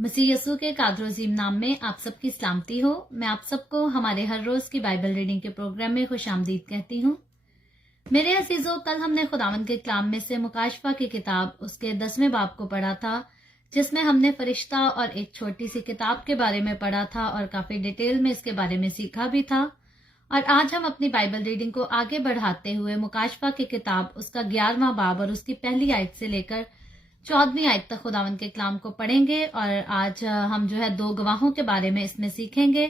मसीह यसू के कादरोजीम नाम में आप सबकी सलामती हो। मैं आप सबको हमारे हर रोज की बाइबल रीडिंग के प्रोग्राम में खुशामदीद कहती हूँ। मेरे अजीजों, कल हमने खुदावंद के कलाम में से मुकाशफा की किताब उसके 10वें बाब को पढ़ा था, जिसमें हमने फरिश्ता और एक छोटी सी किताब के बारे में पढ़ा था और काफी डिटेल में इसके बारे में सीखा भी था। और आज हम अपनी बाइबल रीडिंग को आगे बढ़ाते हुए मुकाशफा की किताब उसका 11वां बाब और उसकी पहली आयत से लेकर 14वीं आयत तक खुदावंद के कलाम को पढ़ेंगे। और आज हम दो गवाहों के बारे में इसमें सीखेंगे।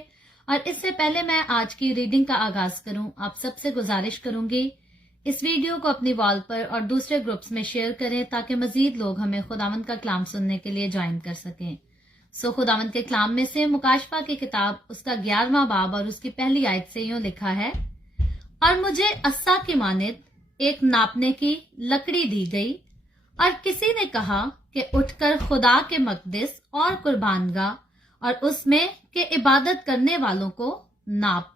और इससे पहले मैं आज की रीडिंग का आगाज करूं, आप सबसे गुजारिश करूंगी इस वीडियो को अपनी वॉल पर और दूसरे ग्रुप्स में शेयर करें ताकि मजीद लोग हमें खुदावंद का कलाम सुनने के लिए ज्वाइन कर सकें। सो खुदावंद के कलाम में से मुकाशफा की किताब उसका 11वां बाब और उसकी पहली आयत से यूं लिखा है, और मुझे अस्सा की मानित एक नापने की लकड़ी दी गई और किसी ने कहा कि उठकर खुदा के मकदिस और कुर्बानगाह और उसमें के इबादत करने वालों को नाप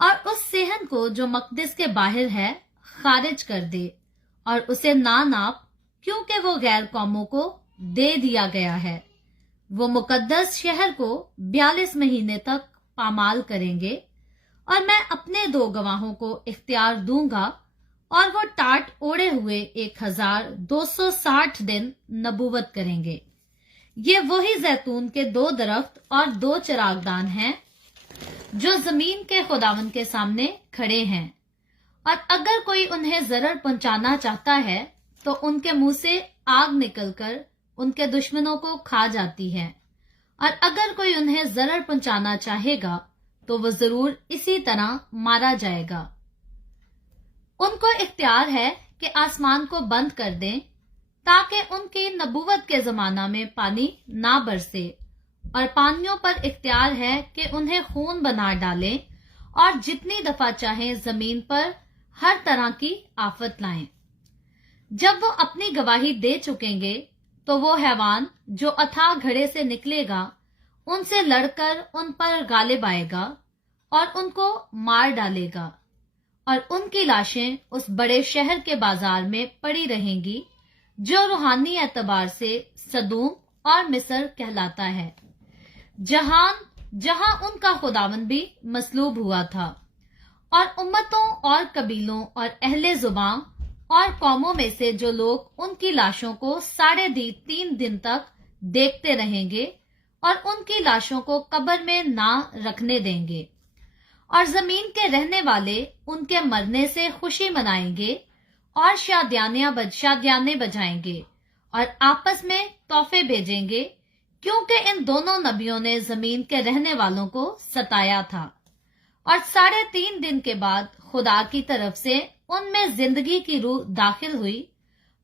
और उस सेहन को जो मकदिस के बाहर है खारिज कर दे और उसे ना नाप, क्योंकि वो गैर कौमों को दे दिया गया है। वो मुकद्दस शहर को 42 महीने तक पामाल करेंगे और मैं अपने 2 गवाहों को इख्तियार दूंगा और वो टाट ओढ़े हुए 1260 दिन नबूवत करेंगे। ये वही जैतून के 2 दरख्त और 2 चिरागदान हैं जो जमीन के खुदावंद के सामने खड़े हैं, और अगर कोई उन्हें जरर पहुंचाना चाहता है तो उनके मुंह से आग निकलकर उनके दुश्मनों को खा जाती है, और अगर कोई उन्हें जरर पहुंचाना चाहेगा तो वो जरूर इसी तरह मारा जाएगा। उनको इख्तियार है कि आसमान को बंद कर दें ताकि उनकी नबूवत के जमाना में पानी ना बरसे, और पानियों पर इख्तियार है कि उन्हें खून बना डालें और जितनी दफा चाहें जमीन पर हर तरह की आफत लाएं। जब वो अपनी गवाही दे चुकेंगे तो वो हैवान जो अथाह घड़े से निकलेगा उनसे लड़कर उन पर गालिब आएगा और उनको मार डालेगा, और उनकी लाशें उस बड़े शहर के बाजार में पड़ी रहेंगी जो रूहानी एतबार से सदूम और मिस्र कहलाता है, जहां उनका खुदावंद भी मसलूब हुआ था। और उम्मतों और कबीलों और अहले जुबान और कौमों में से जो लोग उनकी लाशों को 3.5 दिन तक देखते रहेंगे और उनकी लाशों को कब्र में ना रखने देंगे, और जमीन के रहने वाले उनके मरने से खुशी मनाएंगे और शादियाने बजाएंगे और आपस में तोहफे भेजेंगे, क्योंकि इन दोनों नबियों ने जमीन के रहने वालों को सताया था। और 3.5 दिन के बाद खुदा की तरफ से उनमें जिंदगी की रूह दाखिल हुई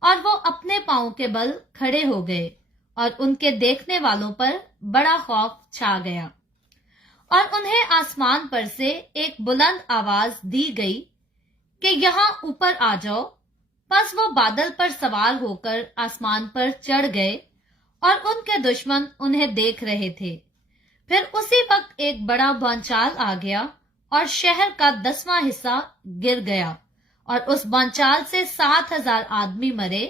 और वो अपने पांव के बल खड़े हो गए, और उनके देखने वालों पर बड़ा खौफ छा गया। और उन्हें आसमान पर से एक बुलंद आवाज दी गई कि यहाँ ऊपर आ जाओ। बस वो बादल पर सवार होकर आसमान पर चढ़ गए और उनके दुश्मन उन्हें देख रहे थे। फिर उसी वक्त एक बड़ा भूचाल आ गया और शहर का 10वां हिस्सा गिर गया, और उस भूचाल से 7,000 आदमी मरे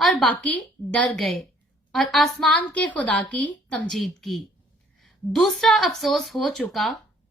और बाकी डर गए और आसमान के खुदा की तमजीद की। दूसरा अफसोस हो चुका,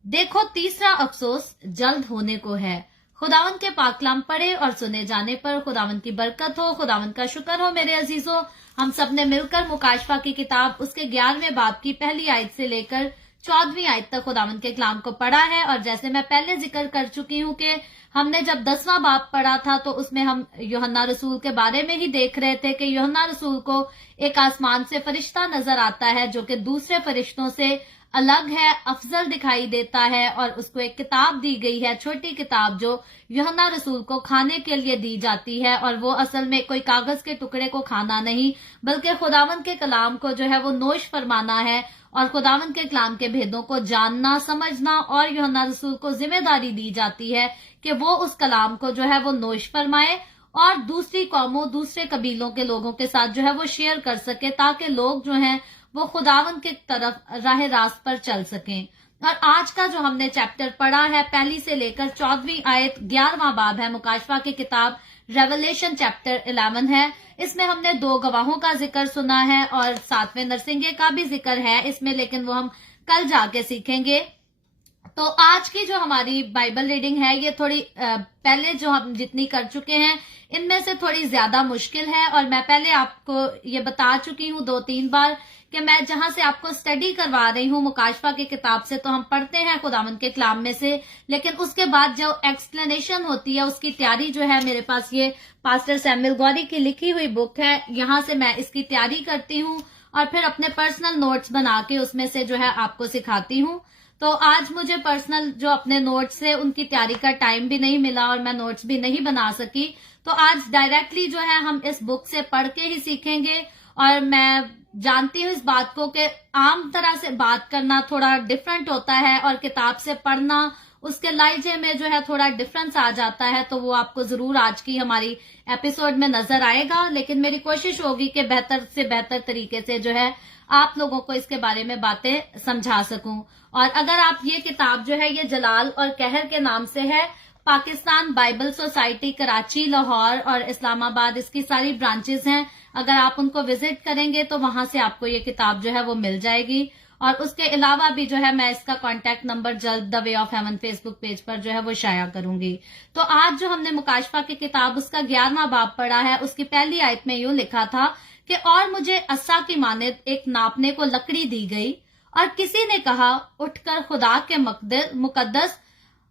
देखो तीसरा अफसोस जल्द होने को है। खुदावंद के पाक कलाम पढ़े और सुने जाने पर खुदावंद की बरकत हो, खुदावंद का शुक्र हो। मेरे अजीजों, हम सब ने मिलकर मुकाशफा की किताब उसके 11वें बाब की पहली आयत से लेकर 14वीं आयत तक खुदावंद के कलाम को पढ़ा है। और जैसे मैं पहले जिक्र कर चुकी हूँ कि हमने जब 10वां बाब पढ़ा था तो उसमें हम यूहन्ना रसूल के बारे में ही देख रहे थे कि यूहन्ना रसूल को एक आसमान से फरिश्ता नजर आता है जो कि दूसरे फरिश्तों से अलग है, अफजल दिखाई देता है, और उसको एक किताब दी गई है, छोटी किताब जो यूहन्ना रसूल को खाने के लिए दी जाती है। और वो असल में कोई कागज के टुकड़े को खाना नहीं, बल्कि खुदावंद के कलाम को वो नोश फरमाना है और खुदावंद के कलाम के भेदों को जानना समझना। और यूहन्ना रसूल को जिम्मेदारी दी जाती है कि वो उस कलाम को वो नोश फरमाए और दूसरी कौमों, दूसरे कबीलों के लोगों के साथ वो शेयर कर सके, ताकि लोग वो खुदावंद की तरफ राह रास्त पर चल सकें। और आज का जो हमने चैप्टर पढ़ा है, पहली से लेकर 14वीं आयत 11वां बाब है मुकाशफा की किताब रेवलेशन चैप्टर 11 है। इसमें हमने 2 गवाहों का जिक्र सुना है और 7वें नरसिंगे का भी जिक्र है इसमें, लेकिन वो हम कल जाके सीखेंगे। तो आज की जो हमारी बाइबल रीडिंग है ये थोड़ी पहले जो हम जितनी कर चुके हैं इनमें से थोड़ी ज्यादा मुश्किल है, और मैं पहले आपको ये बता चुकी हूँ 2-3 बार कि मैं जहां से आपको स्टडी करवा रही हूँ मुकाशफा की किताब से, तो हम पढ़ते हैं खुदावंद के कलाम में से, लेकिन उसके बाद जो एक्सप्लेनेशन होती है उसकी तैयारी जो है, मेरे पास ये पास्टर सैमुअल गौरी की लिखी हुई बुक है, यहां से मैं इसकी तैयारी करती हूँ और फिर अपने पर्सनल नोट्स बना के उसमें से जो है आपको सिखाती हूँ। तो आज मुझे पर्सनल जो अपने नोट्स है उनकी तैयारी का टाइम भी नहीं मिला और मैं नोट्स भी नहीं बना सकी, तो आज डायरेक्टली जो है हम इस बुक से पढ़ के ही सीखेंगे। और मैं जानती हूँ इस बात को कि आम तरह से बात करना थोड़ा डिफरेंट होता है और किताब से पढ़ना उसके लहजे में जो है थोड़ा डिफरेंस आ जाता है, तो वो आपको जरूर आज की हमारी एपिसोड में नजर आएगा। लेकिन मेरी कोशिश होगी कि बेहतर से बेहतर तरीके से जो है आप लोगों को इसके बारे में बातें समझा सकूं। और अगर आप ये किताब जो है ये जलाल और कहर के नाम से है, पाकिस्तान बाइबल सोसाइटी कराची, लाहौर और इस्लामाबाद इसकी सारी ब्रांचेस हैं, अगर आप उनको विजिट करेंगे तो वहां से आपको ये किताब जो है वो मिल जाएगी। और उसके अलावा भी जो है मैं इसका कांटेक्ट नंबर जल्द the way of haven Facebook page पर जो है वो शाया करूंगी। तो आज जो हमने मुकाशफा की किताब उसका 11वां बाब पढ़ा है, उसकी पहली आयत में यूं लिखा था कि और मुझे अस्सा की मानद एक नापने को लकड़ी दी गई और किसी ने कहा उठकर खुदा के मुकद्दस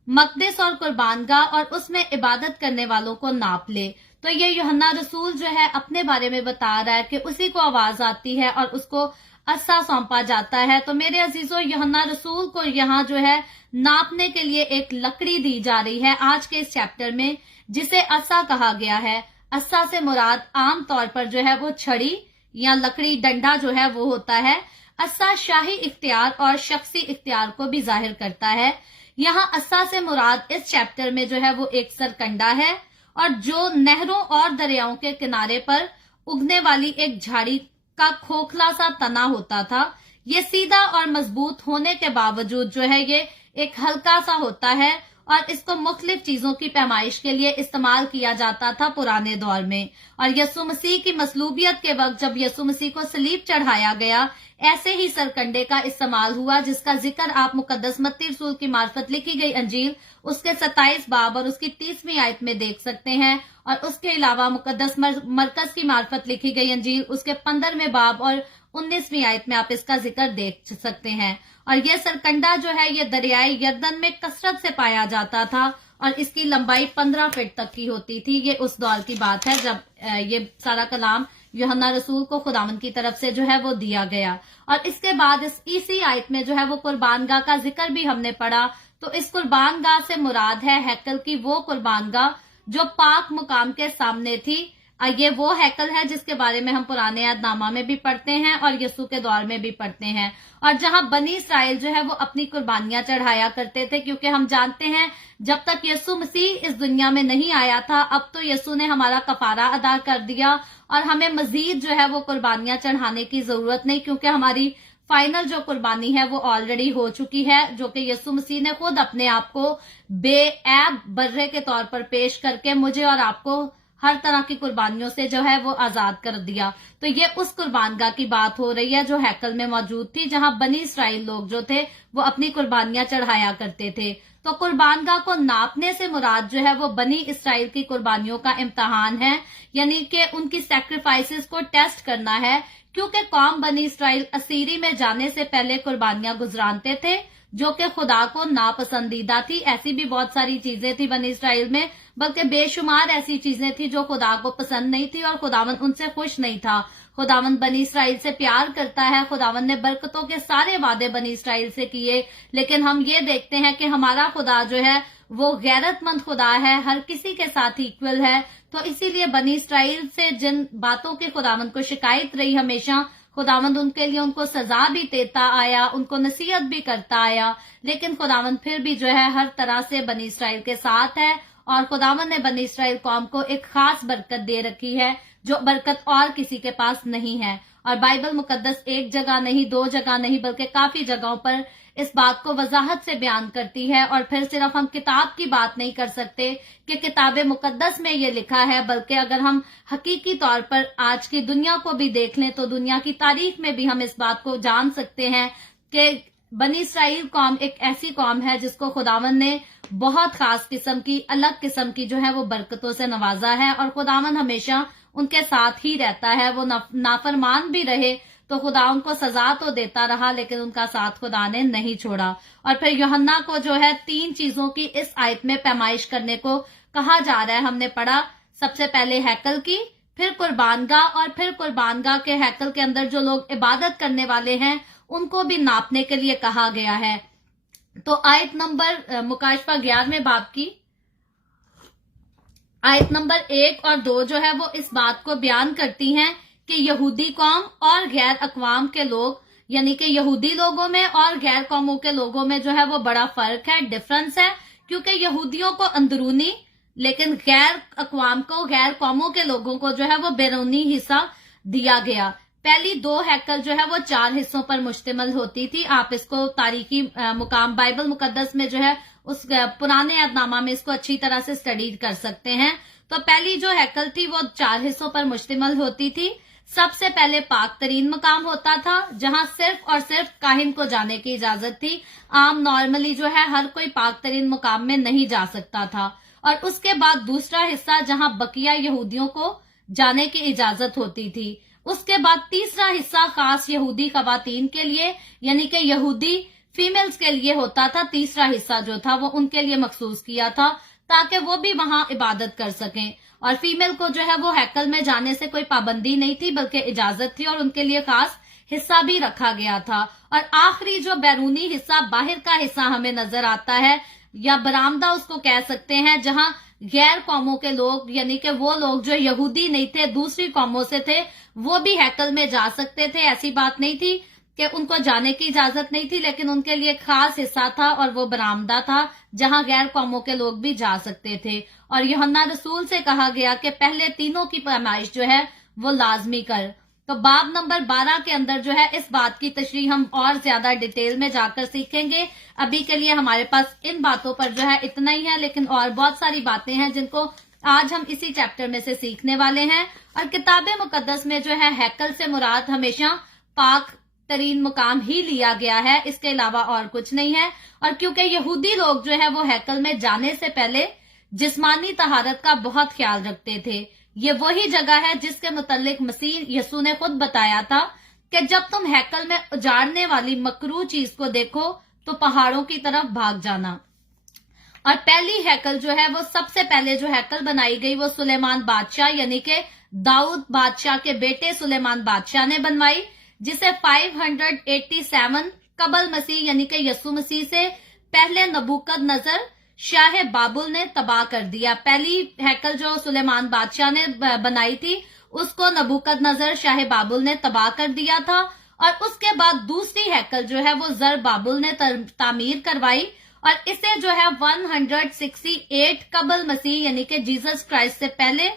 मकदस और कुर्बानगाह और उसमें इबादत करने वालों को नाप ले। तो ये यूहन्ना रसूल जो है अपने बारे में बता रहा है कि उसी को आवाज आती है और उसको अस्सा सौंपा जाता है। तो मेरे अजीजों, यूहन्ना रसूल को यहाँ जो है नापने के लिए एक लकड़ी दी जा रही है आज के इस चैप्टर में, जिसे अस्सा कहा गया है। अस्सा से मुराद आम तौर पर जो है वो छड़ी या लकड़ी डंडा जो है वो होता है। अस्सा शाही इख्तियार और शख्सी इख्तियार को भी जाहिर करता है। यहाँ अस्सा से मुराद इस चैप्टर में जो है वो एक सरकंडा है और जो नहरों और दरियाओं के किनारे पर उगने वाली एक झाड़ी का खोखला सा तना होता था। ये सीधा और मजबूत होने के बावजूद जो है ये एक हल्का सा होता है और इसको मुख्तलिफ चीजों की पैमाइश के लिए इस्तेमाल किया जाता था पुराने दौर में। और यसु मसीह की मसलूबियत के वक्त जब यसु मसीह को सलीब चढ़ाया गया, ऐसे ही सरकंडे का इस्तेमाल हुआ, जिसका जिक्र आप मुकद्दस मत्ती रसूल की मार्फत लिखी गई अंजील उसके 27 बाब और उसकी 30वीं आयत में देख सकते हैं। और उसके अलावा मुकद्दस मरकज की मार्फत लिखी गई अंजील उसके 15वें बाब और 19वीं आयत में आप इसका जिक्र देख सकते हैं। और यह सरकंडा जो है ये दरियाए यर्दन में कसरत से पाया जाता था और इसकी लंबाई 15 फीट तक की होती थी। ये उस दौर की बात है जब ये सारा कलाम यूहन्ना रसूल को खुदावंद की तरफ से जो है वो दिया गया। और इसके बाद इसी आयत में जो है वो कुर्बानगाह का जिक्र भी हमने पढ़ा। तो इस कुर्बानगाह से मुराद है हैकल की वो कुर्बानगाह जो पाक मुकाम के सामने थी। ये वो हैकल है जिसके बारे में हम पुराने यादनामा में भी पढ़ते हैं और यसू के दौर में भी पढ़ते हैं, और जहां बनी इसराइल जो है वो अपनी कुर्बानियां चढ़ाया करते थे, क्योंकि हम जानते हैं जब तक यसु मसीह इस दुनिया में नहीं आया था, अब तो यसु ने हमारा कफारा अदा कर दिया और हमें मजीद जो है वो कुर्बानियां चढ़ाने की जरूरत नहीं, क्योंकि हमारी फाइनल जो कुर्बानी है वो ऑलरेडी हो चुकी है, जो कि यसु मसीह ने खुद अपने आप को बेऐब बर्रे के तौर पर पेश करके मुझे और आपको हर तरह की कुर्बानियों से जो है वो आजाद कर दिया। तो ये उस कुर्बानगाह की बात हो रही है जो हैकल में मौजूद थी, जहां बनी इसराइल लोग जो थे वो अपनी कुर्बानियां चढ़ाया करते थे। तो कुर्बानगाह को नापने से मुराद जो है वो बनी इसराइल की कुर्बानियों का इम्तहान है, यानी कि उनकी सैक्रिफाइसेस को टेस्ट करना है, क्योंकि कौम बनी इसराइल असीरी में जाने से पहले कुर्बानियां गुजरानते थे जो कि खुदा को नापसंदीदा थी। ऐसी भी बहुत सारी चीजें थी बनी इसराइल में, बल्कि बेशुमार ऐसी चीजें थी जो खुदा को पसंद नहीं थी और खुदावन उनसे खुश नहीं था। खुदावन बनी इसराइल से प्यार करता है, खुदावन ने बरकतों के सारे वादे बनी इसराइल से किए, लेकिन हम ये देखते हैं कि हमारा खुदा जो है वो गैरतमंद खुदा है, हर किसी के साथ इक्वल है। तो इसीलिए बनी इसराइल से जिन बातों के खुदावन को शिकायत रही, हमेशा खुदावंद उनके लिए उनको सजा भी देता आया, उनको नसीहत भी करता आया, लेकिन खुदावंद फिर भी जो है हर तरह से बनी इसराइल के साथ है। और खुदावंद ने बनी इसराइल कौम को एक खास बरकत दे रखी है जो बरकत और किसी के पास नहीं है। اور बाइबल मुकद्दस एक जगह नहीं, 2 जगह नहीं, बल्कि काफी जगहों पर इस बात को वजाहत से बयान करती है। और फिर सिर्फ हम किताब की बात नहीं कर सकते कि किताब मुकद्दस में ये लिखा है, बल्कि अगर हम हकीकी तौर पर आज की दुनिया को भी देख लें तो दुनिया की तारीख में भी हम इस बात को जान सकते हैं कि बनी इसराइल कौम एक ऐसी कौम है जिसको खुदावन ने बहुत खास किस्म की, अलग किस्म की जो है वो बरकतों से नवाजा है। और खुदावन हमेशा उनके साथ ही रहता है। वो नाफरमान भी रहे तो खुदा उनको सजा तो देता रहा, लेकिन उनका साथ खुदा ने नहीं छोड़ा। और फिर यूहन्ना को जो है 3 चीजों की इस आयत में पैमाइश करने को कहा जा रहा है। हमने पढ़ा सबसे पहले हैकल की, फिर कुर्बानगाह, और फिर कुर्बानगाह के हैकल के अंदर जो लोग इबादत करने वाले हैं उनको भी नापने के लिए कहा गया है। तो आयत नंबर मुकाशफा 11वें बाब की आयत नंबर 1 और 2 जो है वो इस बात को बयान करती हैं कि यहूदी कौम और गैर अकवाम के लोग, यानी कि यहूदी लोगों में और गैर कौमों के लोगों में जो है वो बड़ा फर्क है, डिफरेंस है। क्योंकि यहूदियों को अंदरूनी, लेकिन गैर अकवाम को, गैर कौमों के लोगों को जो है वो बैरूनी हिस्सा दिया गया। पहली 2 हैकल जो है वो 4 हिस्सों पर मुश्तमिल होती थी। आप इसको तारीखी मुकाम बाइबल मुकद्दस में जो है उस पुराने अहदनामा में इसको अच्छी तरह से स्टडी कर सकते हैं। तो पहली जो हैकल थी वो 4 हिस्सों पर मुश्तमिल होती थी। सबसे पहले पाक तरीन मकाम होता था जहां सिर्फ और सिर्फ काहिन को जाने की इजाजत थी। आम नॉर्मली जो है हर कोई पाक तरीन मकाम में नहीं जा सकता था। और उसके बाद दूसरा हिस्सा जहां बकिया यहूदियों को जाने की इजाजत होती थी। उसके बाद तीसरा हिस्सा खास यहूदी खवातीन के लिए, यानी कि यहूदी फीमेल्स के लिए होता था। तीसरा हिस्सा जो था वो उनके लिए मखसूस किया था ताकि वो भी वहां इबादत कर सकें। और फीमेल को जो है वो हैकल में जाने से कोई पाबंदी नहीं थी, बल्कि इजाजत थी, और उनके लिए खास हिस्सा भी रखा गया था। और आखिरी जो बैरूनी हिस्सा, बाहर का हिस्सा हमें नजर आता है, या बरामदा उसको कह सकते हैं, जहां गैर कौमों के लोग, यानी कि वो लोग जो यहूदी नहीं थे, दूसरी कौमों से थे, वो भी हैकल में जा सकते थे। ऐसी बात नहीं थी कि उनको जाने की इजाजत नहीं थी, लेकिन उनके लिए खास हिस्सा था और वो बरामदा था जहां गैर कौमों के लोग भी जा सकते थे। और यूहन्ना रसूल से कहा गया कि पहले तीनों की पैमाइश जो है वो लाजमी कर। तो बाब नंबर 12 के अंदर जो है इस बात की तशरीह हम और ज्यादा डिटेल में जाकर सीखेंगे। अभी के लिए हमारे पास इन बातों पर जो है इतना ही है, लेकिन और बहुत सारी बातें हैं जिनको आज हम इसी चैप्टर में से सीखने वाले हैं। और किताब मुकद्दस में जो है हैकल से मुराद हमेशा पाक तरीन मुकाम ही लिया गया है, इसके अलावा और कुछ नहीं है। और क्योंकि यहूदी लोग जो है वो हैकल में जाने से पहले जिस्मानी तहारत का बहुत ख्याल रखते थे। ये वही जगह है जिसके मुतल्लिक मसीह यसू ने खुद बताया था कि जब तुम हैकल में उजाड़ने वाली मकरूह चीज को देखो तो पहाड़ों की तरफ भाग जाना। और पहली हैकल जो है वो सबसे पहले जो हैकल बनाई गई वो सुलेमान बादशाह, यानी कि दाऊद बादशाह के बेटे सुलेमान बादशाह ने बनवाई, जिसे 587 कबल मसीह यानी कि यसु मसीह से पहले नबूकदनजर शाह बाबुल ने तबाह कर दिया। पहली हैकल जो सुलेमान बादशाह ने बनाई थी उसको नबूकदनजर शाह बाबुल ने तबाह कर दिया था। और उसके बाद दूसरी हैकल जो है वो जर बाबुल ने तामीर करवाई, और इसे जो है 168 कबल मसीह यानी कि जीसस क्राइस्ट से पहले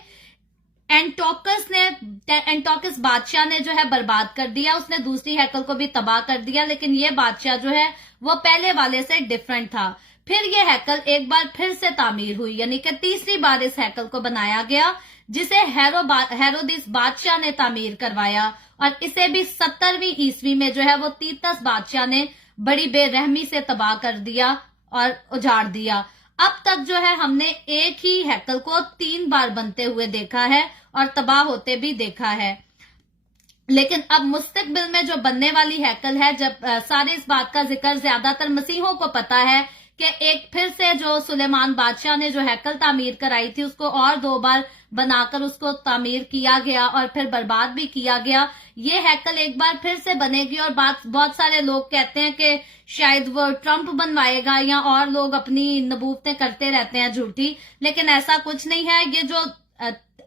एंटोकस बादशाह ने जो है बर्बाद कर दिया। उसने दूसरी हैकल को भी तबाह कर दिया, लेकिन ये बादशाह जो है वो पहले वाले से डिफरेंट था। फिर ये हैकल एक बार फिर से तामीर हुई, यानी कि तीसरी बार इस हैकल को बनाया गया, जिसे हेरोदिस बादशाह ने तामीर करवाया। और इसे भी 70वीं ईस्वी में जो है वो तीतस बादशाह ने बड़ी बेरहमी से तबाह कर दिया और उजाड़ दिया। अब तक जो है हमने एक ही हैकल को 3 बार बनते हुए देखा है और तबाह होते भी देखा है। लेकिन अब मुस्तकबिल में जो बनने वाली हैकल है, जब सारे इस बात का जिक्र ज्यादातर मसीहों को पता है कि एक फिर से जो सुलेमान बादशाह ने जो हैकल तामीर कराई थी उसको और 2 बार बनाकर उसको तामीर किया गया और फिर बर्बाद भी किया गया। ये हैकल एक बार फिर से बनेगी। और बहुत सारे लोग कहते हैं कि शायद वो ट्रंप बनवाएगा या और लोग अपनी नबूवतें करते रहते हैं झूठी, लेकिन ऐसा कुछ नहीं है। ये जो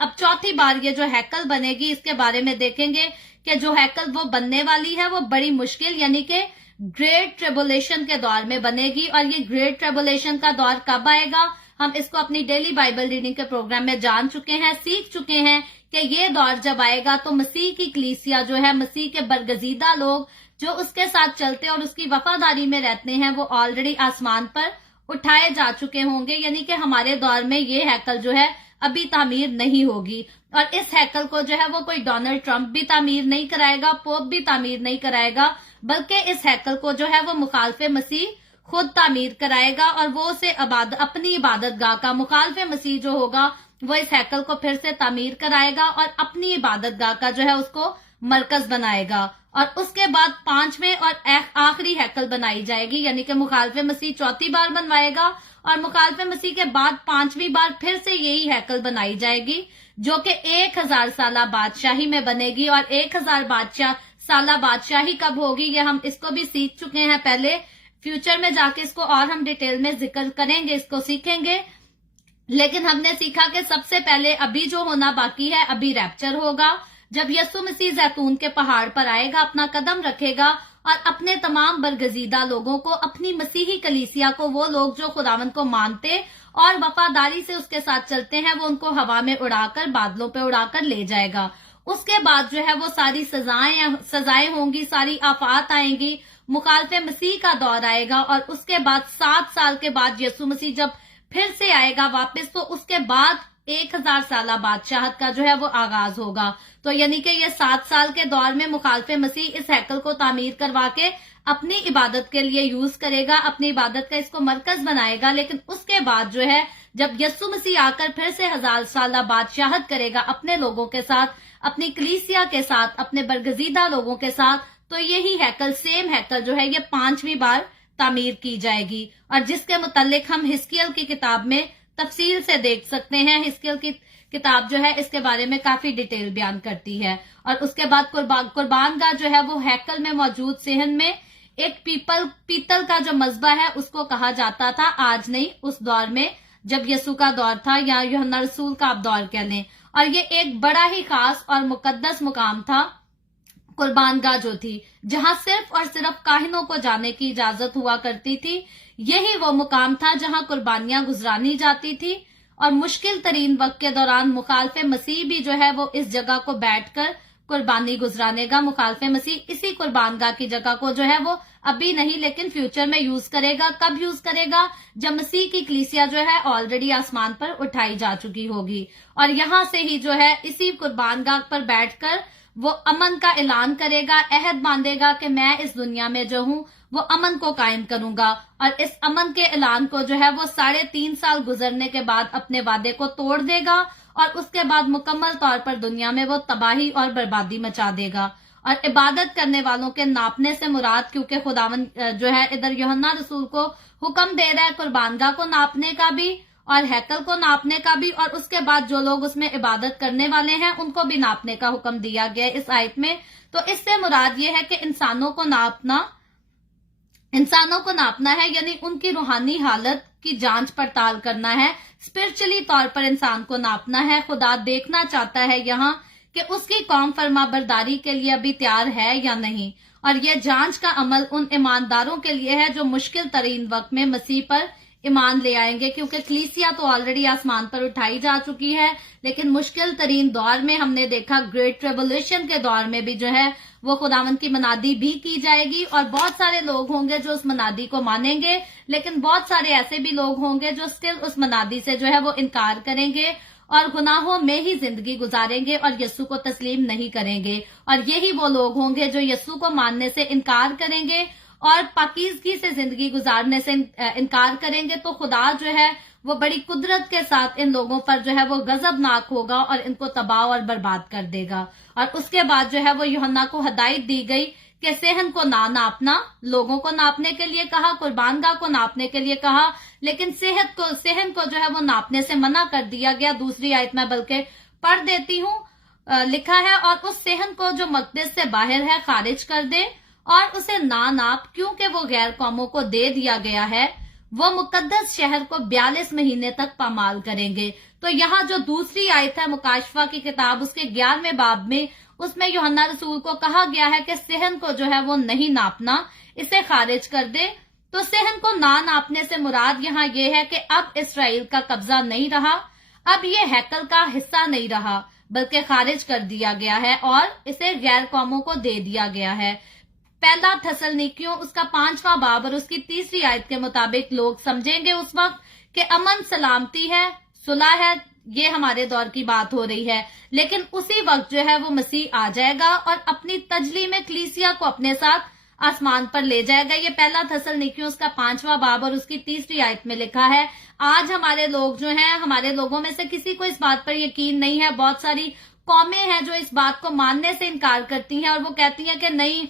अब चौथी बार ये जो हैकल बनेगी इसके बारे में देखेंगे कि जो हैकल वो बनने वाली है वो बड़ी मुश्किल यानी कि ग्रेट ट्रिबुलेशन के दौर में बनेगी। और ये ग्रेट ट्रिबुलेशन का दौर कब आएगा हम इसको अपनी डेली बाइबल रीडिंग के प्रोग्राम में जान चुके हैं, सीख चुके हैं कि ये दौर जब आएगा तो मसीह की कलीसिया जो है, मसीह के बरगजीदा लोग जो उसके साथ चलते और उसकी वफादारी में रहते हैं, वो ऑलरेडी आसमान पर उठाए जा चुके होंगे। यानी कि हमारे दौर में ये हैकल जो है अभी तामीर नहीं होगी, और इस हैकल को जो है वो कोई डोनाल्ड ट्रंप भी तामीर नहीं कराएगा, पोप भी तामीर नहीं कराएगा, बल्कि इस हैकल को जो है वो मुखालफे मसीह खुद तामीर कराएगा, और वो उसे अपनी इबादत गाह का, मुखालफे मसीह जो होगा वो इस हैकल को फिर से तामीर कराएगा और अपनी इबादत गाह का जो है उसको मरकज बनाएगा, और उसके बाद 5वें और आखिरी हैकल बनाई जाएगी। यानी कि मुखालफे मसीह 4थी बार बनवाएगा, और मुखालफे मसीह के बाद 5वीं बार फिर से यही हैकल बनाई जाएगी, जो कि 1000 साला बादशाही में बनेगी। और 1000 साला बादशाही कब होगी, ये हम इसको भी सीख चुके हैं पहले। फ्यूचर में जाके इसको और हम डिटेल में जिक्र करेंगे, इसको सीखेंगे। लेकिन हमने सीखा कि सबसे पहले अभी जो होना बाकी है, अभी रैप्चर होगा, जब यीशु मसीह जैतून के पहाड़ पर आएगा, अपना कदम रखेगा और अपने तमाम बरगजीदा लोगों को, अपनी मसीही कलीसिया को, वो लोग जो खुदावंद को मानते और वफादारी से उसके साथ चलते हैं, वो उनको हवा में उड़ाकर, बादलों पे उड़ाकर ले जाएगा। उसके बाद जो है वो सारी सजाएं होंगी, सारी आफात आएंगी, मुखालफे मसीह का दौर आएगा, और उसके बाद 7 साल के बाद यीशु मसीह जब फिर से आएगा वापस, तो उसके बाद 1000 साला बादशाहत का जो है वो आगाज होगा। तो यानी कि ये 7 साल के दौर में मुखालफे मसीह इस हैकल को तामीर करवा के अपनी इबादत के लिए यूज करेगा, अपनी इबादत का इसको मरकज बनाएगा। लेकिन उसके बाद जो है, जब यीशु मसीह आकर फिर से 1000 साला बादशाहत करेगा अपने लोगों के साथ, अपनी कलीसिया के साथ, अपने बरगजीदा लोगों के साथ, तो यही हैकल, सेम हैकल जो है, ये 5वीं बार तामीर की जाएगी, और जिसके मुतालिक हम हिस्कियल की किताब में तफसील से देख सकते हैं। हिस्कियल की किताब जो है इसके बारे में काफी डिटेल बयान करती है। और उसके बाद कुर्बान गाह जो है वो हैकल में मौजूद सेहन में एक पीतल का जो मज़बा है उसको कहा जाता था। आज नहीं, उस दौर में जब यसू का दौर था, या यूहन्ना रसूल का आप दौर कह लें, और ये एक बड़ा ही खास और मुकद्दस मुकाम था, कुर्बान गाह जो थी, जहां सिर्फ और सिर्फ काहिनों को जाने की इजाजत हुआ करती थी। यही वो मुकाम था जहां कुर्बानियां गुजरानी जाती थी, और मुश्किल तरीन वक्त के दौरान मुखालफे मसीह भी जो है वो इस जगह को बैठकर कुर्बानी गुजरानेगा। मुखालफे मसीह इसी कुर्बान गाह की जगह को जो है वो अभी नहीं लेकिन फ्यूचर में यूज करेगा। कब यूज करेगा? जब मसीह की कलीसिया जो है ऑलरेडी आसमान पर उठाई जा चुकी होगी, और यहां से ही जो है इसी कुर्बान गाह पर बैठकर वो अमन का ऐलान करेगा, अहद बांधेगा कि मैं इस दुनिया में जो हूं वो अमन को कायम करूंगा। और इस अमन के ऐलान को जो है वो 3.5 साल गुजरने के बाद अपने वादे को तोड़ देगा, और उसके बाद मुकम्मल तौर पर दुनिया में वो तबाही और बर्बादी मचा देगा। और इबादत करने वालों के नापने से मुराद, क्योंकि खुदावन जो है इधर यूहन्ना रसूल को हुक्म दे रहा है कुर्बान गाह को नापने का भी और हैकल को नापने का भी, और उसके बाद जो लोग उसमें इबादत करने वाले हैं उनको भी नापने का हुक्म दिया गया इस आयत में। तो इससे मुराद ये है कि इंसानों को नापना है, यानी उनकी रूहानी हालत की जांच पड़ताल करना है, स्पिरिचुअली तौर पर इंसान को नापना है। खुदा देखना चाहता है यहाँ कि उसकी कौम फरमाबरदारी के लिए अभी तैयार है या नहीं, और यह जांच का अमल उन ईमानदारों के लिए है जो मुश्किल तरीन वक्त में मसीह पर ईमान ले आएंगे, क्योंकि कलीसिया तो ऑलरेडी आसमान पर उठाई जा चुकी है, लेकिन मुश्किल तरीन दौर में हमने देखा ग्रेट ट्रिबुलेशन के दौर में भी जो है वो खुदावंद की मनादी भी की जाएगी, और बहुत सारे लोग होंगे जो उस मनादी को मानेंगे, लेकिन बहुत सारे ऐसे भी लोग होंगे जो स्टिल उस मनादी से जो है वो इनकार करेंगे और गुनाहों में ही जिंदगी गुजारेंगे और यस्सु को तस्लीम नहीं करेंगे। और यही वो लोग होंगे जो यस्सु को मानने से इनकार करेंगे और पाकीज़गी से जिंदगी गुजारने से इनकार करेंगे। तो खुदा जो है वो बड़ी कुदरत के साथ इन लोगों पर जो है वो गजबनाक होगा और इनको तबाह और बर्बाद कर देगा। और उसके बाद जो है वो यूहन्ना को हदायत दी गई कि सेहन को ना नापना, लोगों को नापने के लिए कहा, कुर्बान गाह को नापने के लिए कहा, लेकिन सेहन को जो है वो नापने से मना कर दिया गया। दूसरी आयत में बल्कि पढ़ देती हूँ, लिखा है, और उस सेहन को जो मकदस से बाहर है खारिज कर दे और उसे ना नाप, क्योंकि वो गैर कौमों को दे दिया गया है। वो मुकद्दस शहर को 42 महीने तक पामाल करेंगे। तो यहाँ जो दूसरी आयत है मुकाशफा की किताब उसके 11वें बाब में, उसमें यूहन्ना रसूल को कहा गया है कि सेहन को जो है वो नहीं नापना, इसे खारिज कर दे, तो सहन को ना नापने से मुराद यहाँ ये है कि अब इसराइल का कब्जा नहीं रहा, अब ये हैकल का हिस्सा नहीं रहा, बल्कि खारिज कर दिया गया है और इसे गैर कौमों को दे दिया गया है। पहला थस्सलुनीकियों उसका 5वां बाब और उसकी 3री आयत के मुताबिक लोग समझेंगे उस वक्त कि अमन सलामती है, सुलह है, ये हमारे दौर की बात हो रही है। लेकिन उसी वक्त जो है वो मसीह आ जाएगा और अपनी तजली में कलीसिया को अपने साथ आसमान पर ले जाएगा। ये पहला थस्सलुनीकियों उसका 5वां बाब और उसकी 3री आयत में लिखा है। आज हमारे लोग जो हैं, हमारे लोगों में से किसी को इस बात पर यकीन नहीं है। बहुत सारी कौमें हैं जो इस बात को मानने से इनकार करती हैं और वो कहती हैं कि नहीं,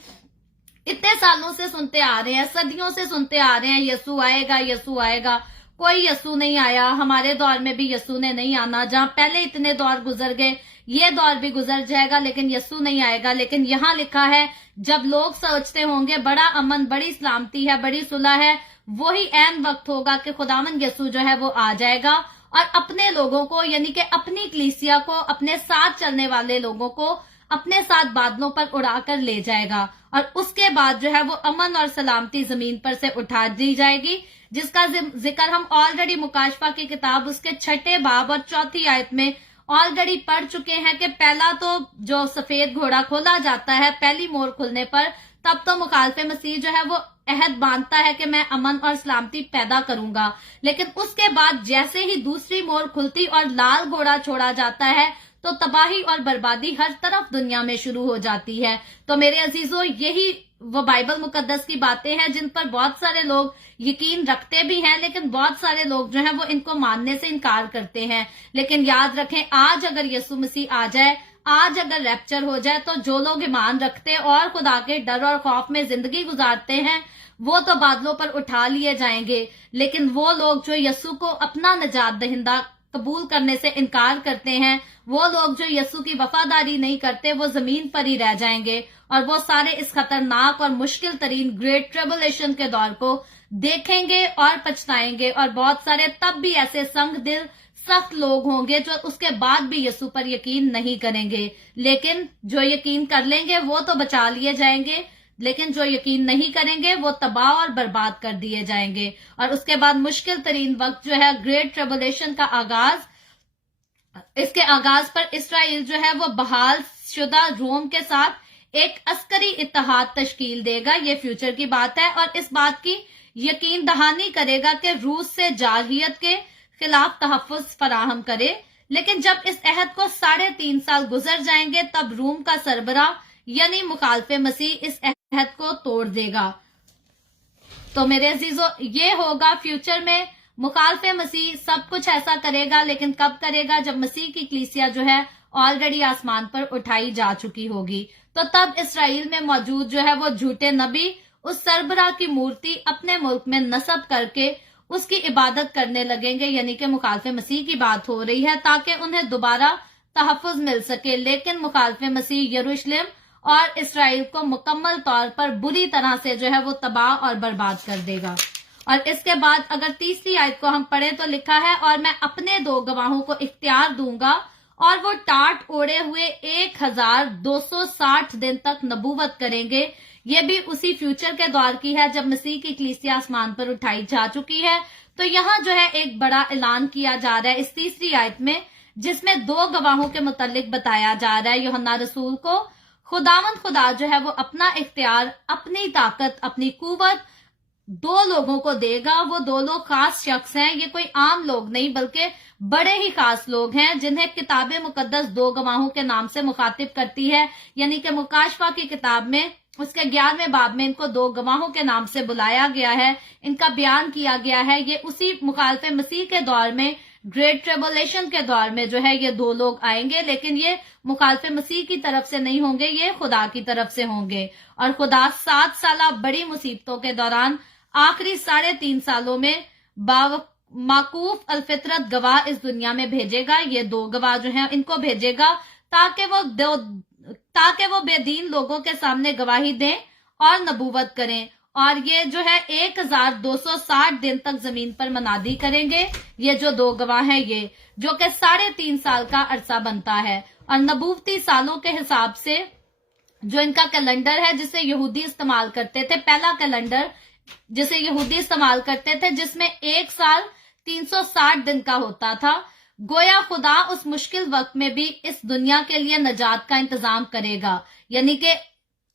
इतने सालों से सुनते आ रहे हैं, सदियों से सुनते आ रहे हैं, यीशु आएगा, यीशु आएगा। कोई यीशु नहीं आया, हमारे दौर में भी यीशु ने नहीं आना। जहां पहले इतने दौर गुजर गए, ये दौर भी गुजर जाएगा, लेकिन यीशु नहीं आएगा। लेकिन यहाँ लिखा है, जब लोग सोचते होंगे बड़ा अमन, बड़ी सलामती है, बड़ी सुलह है, वही ऐन वक्त होगा कि खुदावंद यीशु जो है वो आ जाएगा और अपने लोगों को, यानी कि अपनी कलीसिया को, अपने साथ चलने वाले लोगों को अपने साथ बादलों पर उड़ाकर ले जाएगा। और उसके बाद जो है वो अमन और सलामती जमीन पर से उठा दी जाएगी, जिसका जिक्र हम ऑलरेडी मुकाशफा की किताब उसके 6ठे बाब और 4थी आयत में ऑलरेडी पढ़ चुके हैं कि पहला तो जो सफेद घोड़ा खोला जाता है, पहली मोर खुलने पर, तब तो मुखालफे मसीह जो है वो अहद बांधता है कि मैं अमन और सलामती पैदा करूंगा। लेकिन उसके बाद जैसे ही दूसरी मोर खुलती और लाल घोड़ा छोड़ा जाता है तो तबाही और बर्बादी हर तरफ दुनिया में शुरू हो जाती है। तो मेरे अजीजों, यही वो बाइबल मुकद्दस की बातें हैं जिन पर बहुत सारे लोग यकीन रखते भी हैं, लेकिन बहुत सारे लोग जो हैं वो इनको मानने से इनकार करते हैं। लेकिन याद रखें, आज अगर यीशु मसीह आ जाए, आज अगर रैप्चर हो जाए, तो जो लोग ईमान रखते और खुदा के डर और खौफ में जिंदगी गुजारते हैं, वो तो बादलों पर उठा लिए जाएंगे। लेकिन वो लोग जो यीशु को अपना निजात दहिंदा कबूल करने से इनकार करते हैं, वो लोग जो यीशु की वफादारी नहीं करते, वो जमीन पर ही रह जाएंगे और वो सारे इस खतरनाक और मुश्किल तरीन ग्रेट ट्रिबुलेशन के दौर को देखेंगे और पछताएंगे। और बहुत सारे तब भी ऐसे संग दिल सख्त लोग होंगे जो उसके बाद भी यीशु पर यकीन नहीं करेंगे। लेकिन जो यकीन कर लेंगे वो तो बचा लिए जाएंगे, लेकिन जो यकीन नहीं करेंगे वो तबाह और बर्बाद कर दिए जाएंगे। और उसके बाद मुश्किल तरीन वक्त जो है ग्रेट ट्रिबुलेशन का आगाज, इसके आगाज पर इसराइल जो है वो बहाल शुदा रोम के साथ एक अस्करी इत्तेहाद तश्कील देगा। ये फ्यूचर की बात है और इस बात की यकीन दहानी करेगा कि रूस से जारहियत के खिलाफ तहफ़्फ़ुज़ फराहम करे। लेकिन जब इस अहद को 3.5 साल गुजर जाएंगे, तब रूम का सरबरा यानी मुखालफे मसीह इस अहद को तोड़ देगा। तो मेरे अजीजों, ये होगा फ्यूचर में। मुखालफे मसीह सब कुछ ऐसा करेगा, लेकिन कब करेगा? जब मसीह की कलीसिया जो है ऑलरेडी आसमान पर उठाई जा चुकी होगी। तो तब इसराइल में मौजूद जो है वो झूठे नबी उस सरबरा की मूर्ति अपने मुल्क में नस्ब करके उसकी इबादत करने लगेंगे, यानी कि मुखालफे मसीह की बात हो रही है, ताकि उन्हें दोबारा तहफ़्फ़ुज़ मिल सके। लेकिन मुखालफे मसीह यरूशलेम और इसराइल को मुकम्मल तौर पर बुरी तरह से जो है वो तबाह और बर्बाद कर देगा। और इसके बाद अगर 3री आयत को हम पढ़े तो लिखा है, और मैं अपने 2 गवाहों को इख्तियार दूंगा और वो टाट ओढ़े हुए 1260 दिन तक नबूवत करेंगे। ये भी उसी फ्यूचर के दौर की है जब मसीह की कलीसिया आसमान पर उठाई जा चुकी है। तो यहाँ जो है एक बड़ा ऐलान किया जा रहा है इस 3री आयत में, जिसमें 2 गवाहों के मुतालिक बताया जा रहा है। यूहन्ना रसूल को खुदावंद खुदा जो है वो अपना इख्तियार, अपनी ताकत, अपनी कुव्वत 2 लोगों को देगा। वो 2 लोग खास शख्स हैं, ये कोई आम लोग नहीं बल्कि बड़े ही खास लोग हैं, जिन्हें किताब मुकद्दस 2 गवाहों के नाम से मुखातिब करती है। यानी कि मुकाशफा की किताब में उसके 11वें बाब में इनको 2 गवाहों के नाम से बुलाया गया है, इनका बयान किया गया है। ये उसी मुखालफे मसीह के दौर में, ग्रेट ट्रिबुलेशन के दौर में जो है ये 2 लोग आएंगे, लेकिन ये मुखालफे मसीह की तरफ से नहीं होंगे, ये खुदा की तरफ से होंगे। और खुदा 7 साल बड़ी मुसीबतों के दौरान आखिरी 3.5 सालों में माकूफ अलफितरत गवाह इस दुनिया में भेजेगा। ये 2 गवाह जो हैं इनको भेजेगा ताकि वो बेदीन लोगों के सामने गवाही दें और नबूवत करें। और ये जो है 1260 दिन तक जमीन पर मनादी करेंगे। ये जो 2 गवाह हैं, ये जो कि 3.5 साल का अरसा बनता है। और नबूवती सालों के हिसाब से जो इनका कैलेंडर है, जिसे यहूदी इस्तेमाल करते थे, पहला कैलेंडर जिसे यहूदी इस्तेमाल करते थे, जिसमें 1 साल 360 दिन का होता था। गोया खुदा उस मुश्किल वक्त में भी इस दुनिया के लिए नजात का इंतजाम करेगा, यानी कि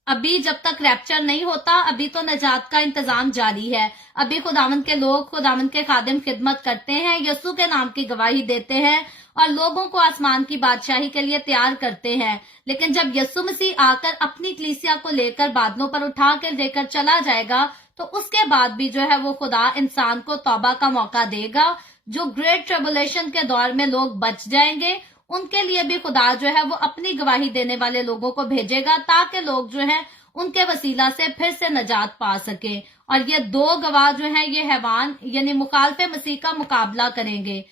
अभी जब तक रैप्चर नहीं होता अभी तो नजात का इंतजाम जारी है। अभी खुदावंद के लोग, खुदावंद के खादिम खिदमत करते हैं, यीशु के नाम की गवाही देते हैं और लोगों को आसमान की बादशाही के लिए तैयार करते हैं। लेकिन जब यीशु मसीह आकर अपनी कलीसिया को लेकर बादलों पर उठा कर लेकर चला जाएगा, तो उसके बाद भी जो है वो खुदा इंसान को तौबा का मौका देगा। जो ग्रेट ट्रिबुलेशन के दौर में लोग बच जाएंगे, उनके लिए भी खुदा जो है वो अपनी गवाही देने वाले लोगों को भेजेगा, ताकि लोग जो है उनके वसीला से फिर से नजात पा सके। और ये 2 गवाह जो है ये हैवान यानी मुखालफे मसीह का मुकाबला करेंगे।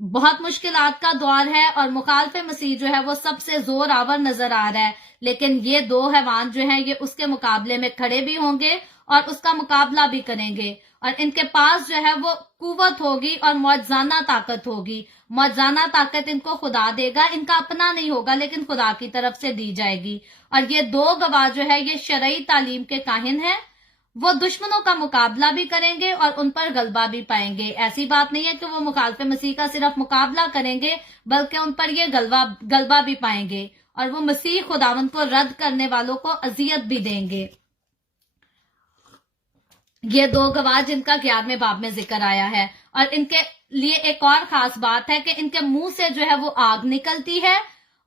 बहुत मुश्किलात का दौर है और मुखालफे मसीह जो है वो सबसे जोर आवर नजर आ रहा है, लेकिन ये 2 हैवान जो है ये उसके मुकाबले में खड़े भी होंगे और उसका मुकाबला भी करेंगे। और इनके पास जो है वो कुव्वत होगी और मौजजाना ताकत होगी। मौजजाना ताकत इनको खुदा देगा, इनका अपना नहीं होगा, लेकिन खुदा की तरफ से दी जाएगी। और ये 2 गवाह जो है ये शरई तालीम के काहिन हैं। वो दुश्मनों का मुकाबला भी करेंगे और उन पर गलबा भी पाएंगे। ऐसी बात नहीं है कि वो मुखालफे मसीह का सिर्फ मुकाबला करेंगे, बल्कि उन पर ये गलबा भी पाएंगे और वो मसीह खुदावंद को रद्द करने वालों को अजियत भी देंगे। ये 2 गवाह जिनका 11वें बाब में जिक्र आया है। और इनके लिए एक और खास बात है कि इनके मुंह से जो है वो आग निकलती है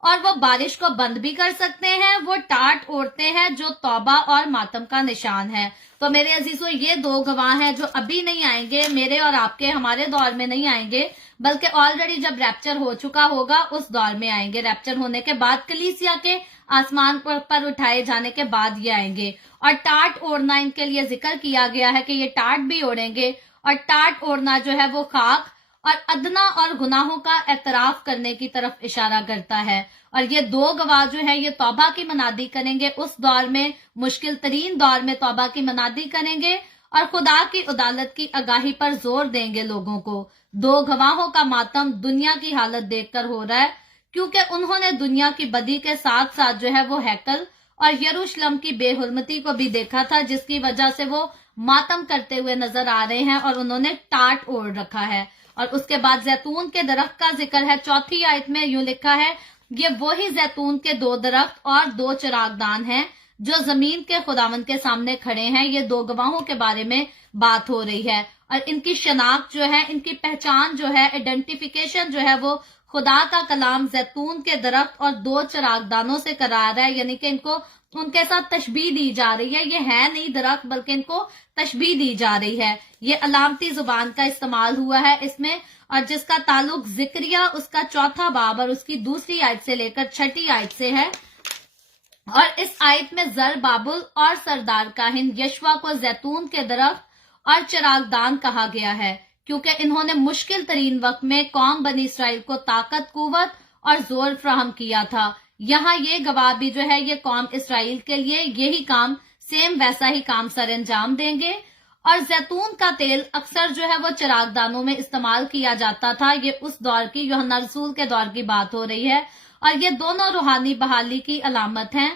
और वो बारिश को बंद भी कर सकते हैं। वो टाट ओढ़ते हैं जो तौबा और मातम का निशान है। तो मेरे अजीजों, ये 2 गवाह हैं जो अभी नहीं आएंगे, मेरे और आपके हमारे दौर में नहीं आएंगे, बल्कि ऑलरेडी जब रैप्चर हो चुका होगा उस दौर में आएंगे। रैप्चर होने के बाद कलीसिया के आसमान पर उठाए जाने के बाद ये आएंगे। और टाट ओढ़ना इनके लिए जिक्र किया गया है कि ये टाट भी ओढ़ेंगे। और टाट ओढ़ना जो है वो खाक और अदना और गुनाहों का एतराफ करने की तरफ इशारा करता है। और ये 2 गवाह जो है ये तौबा की मनादी करेंगे। उस दौर में, मुश्किल तरीन दौर में तौबा की मनादी करेंगे और खुदा की अदालत की आगाही पर जोर देंगे लोगों को। 2 गवाहों का मातम दुनिया की हालत देखकर हो रहा है, क्योंकि उन्होंने दुनिया की बदी के साथ साथ जो है वो हैकल और यरूशलेम की बेहुरमती को भी देखा था, जिसकी वजह से वो मातम करते हुए नजर आ रहे हैं और उन्होंने टाट ओढ़ रखा है। और उसके बाद जैतून के दरख्त का जिक्र है। 4थी आयत में यूं लिखा है, ये वही जैतून के 2 दरख्त और 2 चिरागदान हैं जो जमीन के खुदावंद के सामने खड़े हैं। ये 2 गवाहों के बारे में बात हो रही है और इनकी शनाख्त जो है, इनकी पहचान जो है, आइडेंटिफिकेशन जो है वो खुदा का कलाम जैतून के दरख्त और 2 चिरागदानों से करा रहा है। यानी कि इनको उनके साथ तशबीह दी जा रही है। ये है नहीं दरख्त, बल्कि इनको तशबीह दी जा रही है। ये अलामती जुबान का इस्तेमाल हुआ है इसमें, और जिसका ताल्लुक जिक्रिया उसका 4था बाब और उसकी 2री आयत से लेकर 6ठी आयत से है। और इस आयत में जरबाबुल और सरदार काहिन यशवा को जैतून के दरख्त और चिरागदान कहा गया है, क्योंकि इन्होंने मुश्किल तरीन वक्त में कौम बनी इसराइल को ताकत, कुव्वत और जोर फ्राहम किया था। यहाँ ये गवाह भी जो है ये कौम इसराइल के लिए यही काम, सेम वैसा ही काम सर अंजाम देंगे। और जैतून का तेल अक्सर जो है वो चिरागदानों में इस्तेमाल किया जाता था। ये उस दौर की, यूहन्ना रसूल के दौर की बात हो रही है और ये दोनों रूहानी बहाली की अलामत हैं।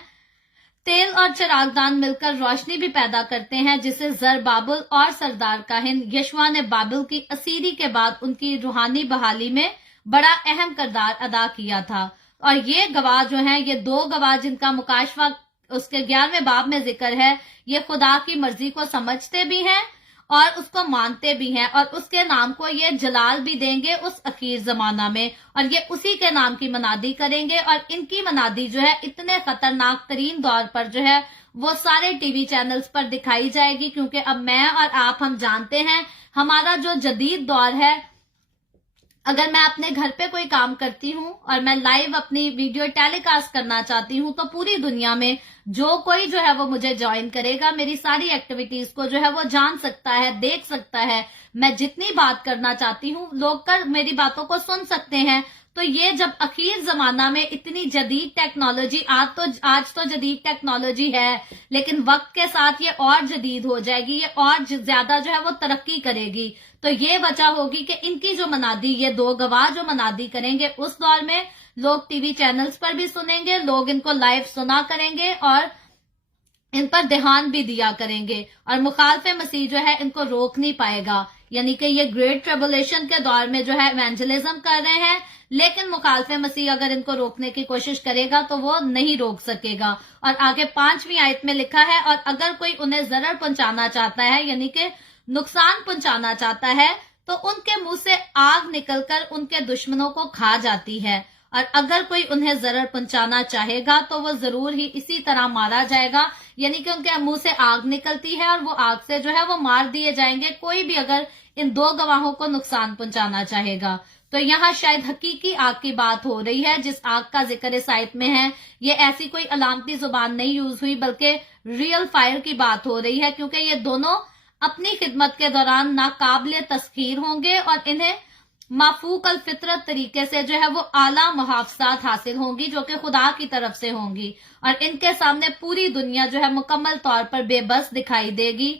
तेल और चिरागदान मिलकर रोशनी भी पैदा करते हैं, जिसे जरबाबुल और सरदार काहिन यशवा ने बाबिल की असीरी के बाद उनकी रूहानी बहाली में बड़ा अहम किरदार अदा किया था। और ये गवाह जो हैं, ये 2 गवाह जिनका मुकाशवा उसके 11वें बाब में जिक्र है, ये खुदा की मर्जी को समझते भी हैं और उसको मानते भी हैं और उसके नाम को ये जलाल भी देंगे उस अखीर जमाना में। और ये उसी के नाम की मनादी करेंगे। और इनकी मनादी जो है इतने खतरनाक तरीन दौर पर जो है वो सारे टीवी चैनल्स पर दिखाई जाएगी, क्योंकि अब मैं और आप हम जानते हैं हमारा जो जदीद दौर है, अगर मैं अपने घर पे कोई काम करती हूँ और मैं लाइव अपनी वीडियो टेलीकास्ट करना चाहती हूँ, तो पूरी दुनिया में जो कोई जो है वो मुझे ज्वाइन करेगा, मेरी सारी एक्टिविटीज को जो है वो जान सकता है, देख सकता है। मैं जितनी बात करना चाहती हूँ लोग कर मेरी बातों को सुन सकते हैं। तो ये जब अखीर जमाना में इतनी जदीद टेक्नोलॉजी, आज तो जदीद टेक्नोलॉजी है, लेकिन वक्त के साथ ये और जदीद हो जाएगी, ये और ज्यादा जो है वो तरक्की करेगी। तो ये वजह होगी कि इनकी जो मनादी, ये 2 गवाह जो मनादी करेंगे, उस दौर में लोग टीवी चैनल्स पर भी सुनेंगे, लोग इनको लाइव सुना करेंगे और इन पर ध्यान भी दिया करेंगे और मुखालफ मसीह जो है इनको रोक नहीं पाएगा। यानी कि ये ग्रेट ट्रिबुलेशन के दौर में जो है इवेंजलिज्म कर रहे हैं, लेकिन मुखालफ मसीह अगर इनको रोकने की कोशिश करेगा तो वो नहीं रोक सकेगा। और आगे 5वीं आयत में लिखा है, और अगर कोई उन्हें जरर पहुंचाना चाहता है, यानी कि नुकसान पहुंचाना चाहता है, तो उनके मुंह से आग निकलकर उनके दुश्मनों को खा जाती है। और अगर कोई उन्हें जरर पहुंचाना चाहेगा तो वो जरूर ही इसी तरह मारा जाएगा। यानी कि उनके मुंह से आग निकलती है और वो आग से जो है वो मार दिए जाएंगे, कोई भी अगर इन 2 गवाहों को नुकसान पहुंचाना चाहेगा। तो यहाँ शायद हकीकी आग की बात हो रही है जिस आग का जिक्र इस आयत में है। ये ऐसी कोई अलामती जुबान नहीं यूज हुई, बल्कि रियल फायर की बात हो रही है, क्योंकि ये दोनों अपनी खिदमत के दौरान नाकाबिले तस्खीर होंगे और इन्हें माफूक अल फितरत तरीके से जो है वो आला मुहाफजात हासिल होंगी, जो कि खुदा की तरफ से होंगी। और इनके सामने पूरी दुनिया जो है मुकम्मल तौर पर बेबस दिखाई देगी।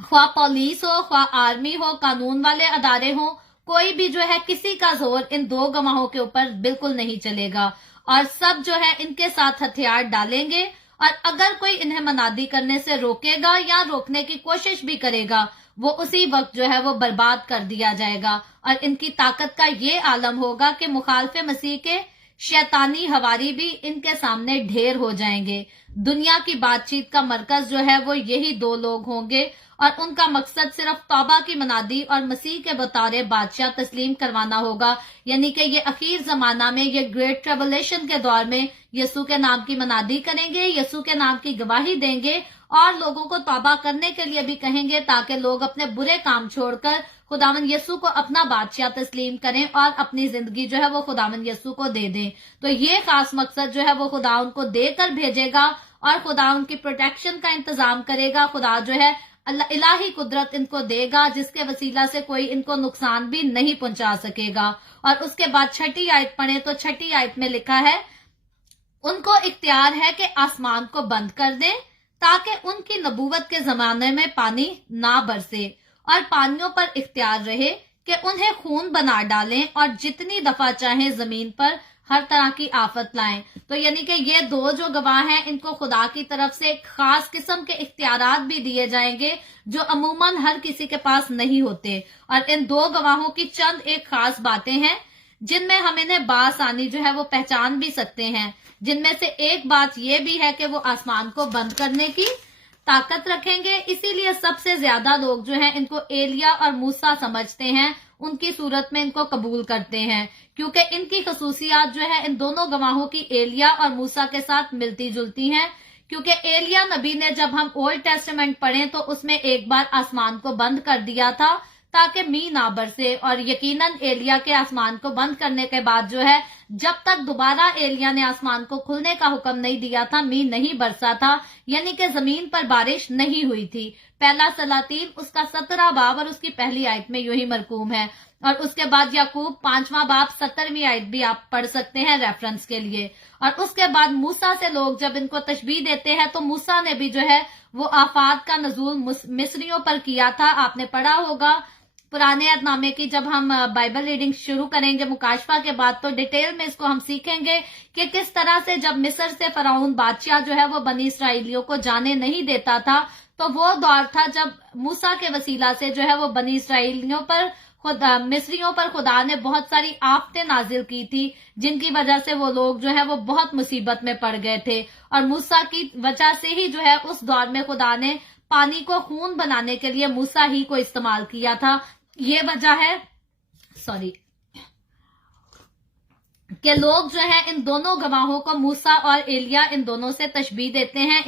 ख्वाह पुलिस हो, ख्वाह आर्मी हो, कानून वाले अदारे हो, कोई भी जो है किसी का जोर इन 2 गवाहों के ऊपर बिल्कुल नहीं चलेगा। और सब जो है इनके साथ हथियार डालेंगे, और अगर कोई इन्हें मनादी करने से रोकेगा या रोकने की कोशिश भी करेगा, वो उसी वक्त जो है वो बर्बाद कर दिया जाएगा। और इनकी ताकत का ये आलम होगा कि मुखालफे मसीह के शैतानी हवारी भी इनके सामने ढेर हो जाएंगे। दुनिया की बातचीत का मरकज जो है वो यही 2 लोग होंगे, और उनका मकसद सिर्फ तौबा की मनादी और मसीह के बतौर बादशाह तस्लीम करवाना होगा। यानी कि ये अखीर जमाना में, ये ग्रेट ट्रिबुलेशन के दौर में यसू के नाम की मनादी करेंगे, यसू के नाम की गवाही देंगे और लोगों को तौबा करने के लिए भी कहेंगे, ताकि लोग अपने बुरे काम छोड़कर खुदावन यसू को अपना बादशाह तस्लीम करें और अपनी जिंदगी जो है वो खुदावन यसू को दे दें। तो ये खास मकसद जो है वो खुदा उनको देकर भेजेगा और खुदा उनकी प्रोटेक्शन का इंतजाम करेगा। खुदा जो है इलाही कुदरत इनको देगा, जिसके वसीला से कोई इनको नुकसान भी नहीं पहुंचा सकेगा। और उसके बाद 6ठी आयत पढ़े तो 6ठी आयत में लिखा है, उनको इख्तियार है कि आसमान को बंद कर दें ताकि उनकी नबूवत के जमाने में पानी ना बरसे, और पानियों पर इख्तियार रहे कि उन्हें खून बना डालें और जितनी दफा चाहें जमीन पर हर तरह की आफत लाएं। तो यानी कि ये 2 जो गवाह हैं, इनको खुदा की तरफ से एक खास किस्म के इख्तियारात भी दिए जाएंगे जो अमूमन हर किसी के पास नहीं होते। और इन 2 गवाहों की चंद एक खास बातें हैं जिनमें हम इन्हें बासानी जो है वो पहचान भी सकते हैं। जिनमें से एक बात ये भी है कि वो आसमान को बंद करने की ताकत रखेंगे। इसीलिए सबसे ज्यादा लोग जो हैं इनको एलिया और मूसा समझते हैं, उनकी सूरत में इनको कबूल करते हैं, क्योंकि इनकी खसूसियात जो है इन दोनों गवाहों की एलिया और मूसा के साथ मिलती जुलती हैं। क्योंकि एलिया नबी ने, जब हम ओल्ड टेस्टामेंट पढ़ें तो उसमें एक बार आसमान को बंद कर दिया था ताकि मींह ना बरसे, और यकीनन एलिया के आसमान को बंद करने के बाद जो है जब तक दोबारा एलिया ने आसमान को खुलने का हुक्म नहीं दिया था, मींह नहीं बरसा था, यानी कि जमीन पर बारिश नहीं हुई थी। पहला सलातीन उसका 17 बाब और उसकी पहली आयत में यूं ही मरकूम है। और उसके बाद याकूब 5वां बाब 17वीं आयत भी आप पढ़ सकते हैं रेफरेंस के लिए। और उसके बाद मूसा से लोग जब इनको तशबीह देते हैं तो मूसा ने भी जो है वो आफात का नजूल मिस्रियों पर किया था। आपने पढ़ा होगा पुराने अहदनामे की, जब हम बाइबल रीडिंग शुरू करेंगे मुकाशफा के बाद तो डिटेल में इसको हम सीखेंगे कि किस तरह से जब मिस्र से फराउन बादशाह जो है वो बनी इसराइलियों को जाने नहीं देता था, तो वो दौर था जब मूसा के वसीला से जो है वो बनी इसराइलियों पर मिस्रियों पर खुदा ने बहुत सारी आफतें नाजिल की थी, जिनकी वजह से वो लोग जो है वो बहुत मुसीबत में पड़ गए थे। और मूसा की वजह से ही जो है उस दौर में खुदा ने पानी को खून बनाने के लिए मूसा ही को इस्तेमाल किया था। ये वजह है कि लोग जो है इन दोनों गवाहों को, मूसा और एलिया, इन दोनों से तशबीह देते हैं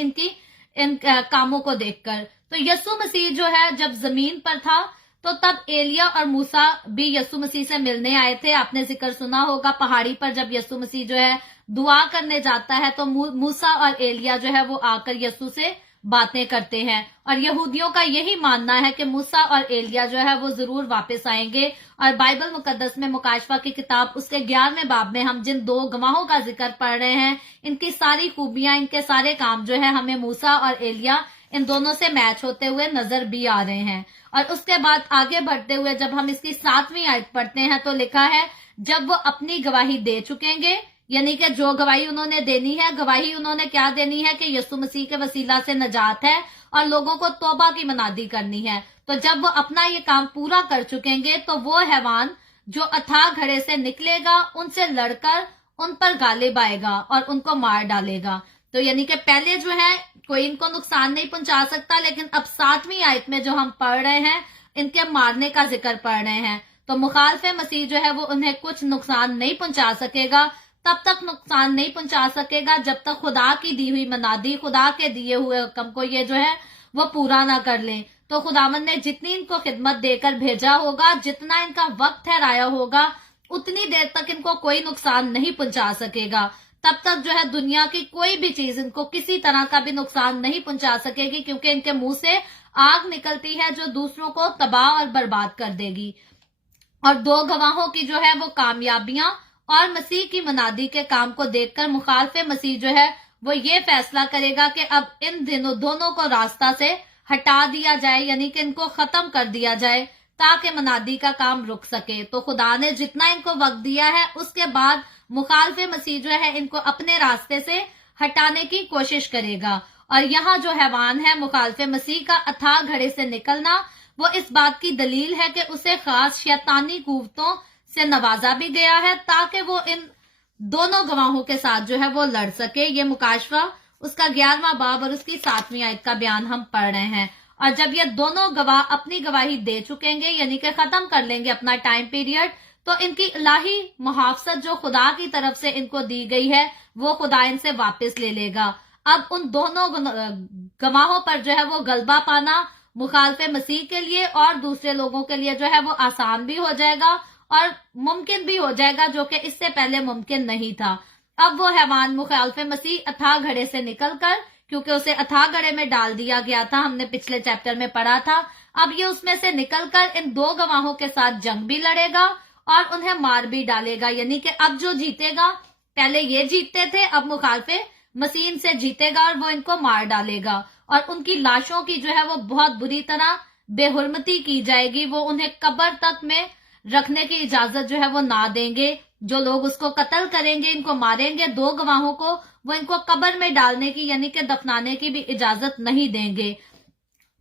इन कामों को देखकर। तो यसु मसीह जो है जब जमीन पर था तो तब एलिया और मूसा भी यसु मसीह से मिलने आए थे। आपने जिक्र सुना होगा पहाड़ी पर जब यसु मसीह जो है दुआ करने जाता है तो मूसा और एलिया जो है वो आकर यसु से बातें करते हैं। और यहूदियों का यही मानना है कि मूसा और एलिया जो है वो जरूर वापस आएंगे। और बाइबल मुकद्दस में मुकाशफा की किताब उसके 11वें बाब में हम जिन 2 गवाहों का जिक्र पढ़ रहे हैं, इनकी सारी खूबियां, इनके सारे काम जो है हमें मूसा और एलिया इन दोनों से मैच होते हुए नजर भी आ रहे हैं। और उसके बाद आगे बढ़ते हुए जब हम इसकी 7वीं आयत पढ़ते हैं तो लिखा है, जब वो अपनी गवाही दे चुकेंगे यानी कि जो गवाही उन्होंने देनी है, गवाही उन्होंने क्या देनी है कि यीशु मसीह के वसीला से नजात है और लोगों को तौबा की मनादी करनी है। तो जब वो अपना ये काम पूरा कर चुकेंगे तो वो हैवान जो अथाह घड़े से निकलेगा उनसे लड़कर उन पर गालिब आएगा और उनको मार डालेगा। तो यानी कि पहले जो है कोई इनको नुकसान नहीं पहुंचा सकता, लेकिन अब 7वीं आयत में जो हम पढ़ रहे हैं इनके मारने का जिक्र पढ़ रहे हैं। तो मुखालफे मसीह जो है वो उन्हें कुछ नुकसान नहीं पहुंचा सकेगा, तब तक नुकसान नहीं पहुंचा सकेगा जब तक खुदा की दी हुई मनादी, खुदा के दिए हुए हुक्म को ये जो है वो पूरा ना कर ले। तो खुदावंद ने जितनी इनको खिदमत देकर भेजा होगा, जितना इनका वक्त ठहराया होगा, उतनी देर तक इनको कोई नुकसान नहीं पहुंचा सकेगा। तब तक जो है दुनिया की कोई भी चीज इनको किसी तरह का भी नुकसान नहीं पहुंचा सकेगी, क्योंकि इनके मुंह से आग निकलती है जो दूसरों को तबाह और बर्बाद कर देगी। और 2 गवाहों की जो है वो कामयाबियां और मसीह की मनादी के काम को देखकर मुखालफे मसीह जो है वो ये फैसला करेगा कि अब इन दोनों को रास्ता से हटा दिया जाए, यानी कि इनको खत्म कर दिया जाए ताकि मनादी का काम रुक सके। तो खुदा ने जितना इनको वक्त दिया है उसके बाद मुखालफे मसीह जो है इनको अपने रास्ते से हटाने की कोशिश करेगा। और यहाँ जो हैवान है मुखालफे मसीह का अथाह घड़े से निकलना, वो इस बात की दलील है कि उसे खास शैतानी कुव्वतों से नवाजा भी गया है ताकि वो इन दोनों गवाहों के साथ जो है वो लड़ सके। ये मुकाशवा उसका 11वां बाब और उसकी 7वीं आयत का बयान हम पढ़ रहे हैं। और जब ये दोनों गवाह अपनी गवाही दे चुकेंगे, यानी कि खत्म कर लेंगे अपना टाइम पीरियड, तो इनकी इलाही मुहाफसत जो खुदा की तरफ से इनको दी गई है वो खुदा इनसे वापस ले लेगा। अब उन दोनों गवाहों पर जो है वो गलबा पाना मुखालफे मसीह के लिए और दूसरे लोगों के लिए जो है वो आसान भी हो जाएगा और मुमकिन भी हो जाएगा, जो कि इससे पहले मुमकिन नहीं था। अब वो हैवान मुखालफे मसीह अथाह घड़े से निकलकर, क्योंकि उसे अथाह घड़े में डाल दिया गया था, हमने पिछले चैप्टर में पढ़ा था, अब ये उसमें से निकलकर इन 2 गवाहों के साथ जंग भी लड़ेगा और उन्हें मार भी डालेगा। यानी कि अब जो जीतेगा, पहले ये जीतते थे, अब मुखालफे मसीह से जीतेगा और वो इनको मार डालेगा। और उनकी लाशों की जो है वो बहुत बुरी तरह बेहुरमती की जाएगी। वो उन्हें कब्र तक में रखने की इजाजत जो है वो ना देंगे। जो लोग उसको कत्ल करेंगे, इनको मारेंगे, 2 गवाहों को, वो इनको कब्र में डालने की यानी कि दफनाने की भी इजाजत नहीं देंगे।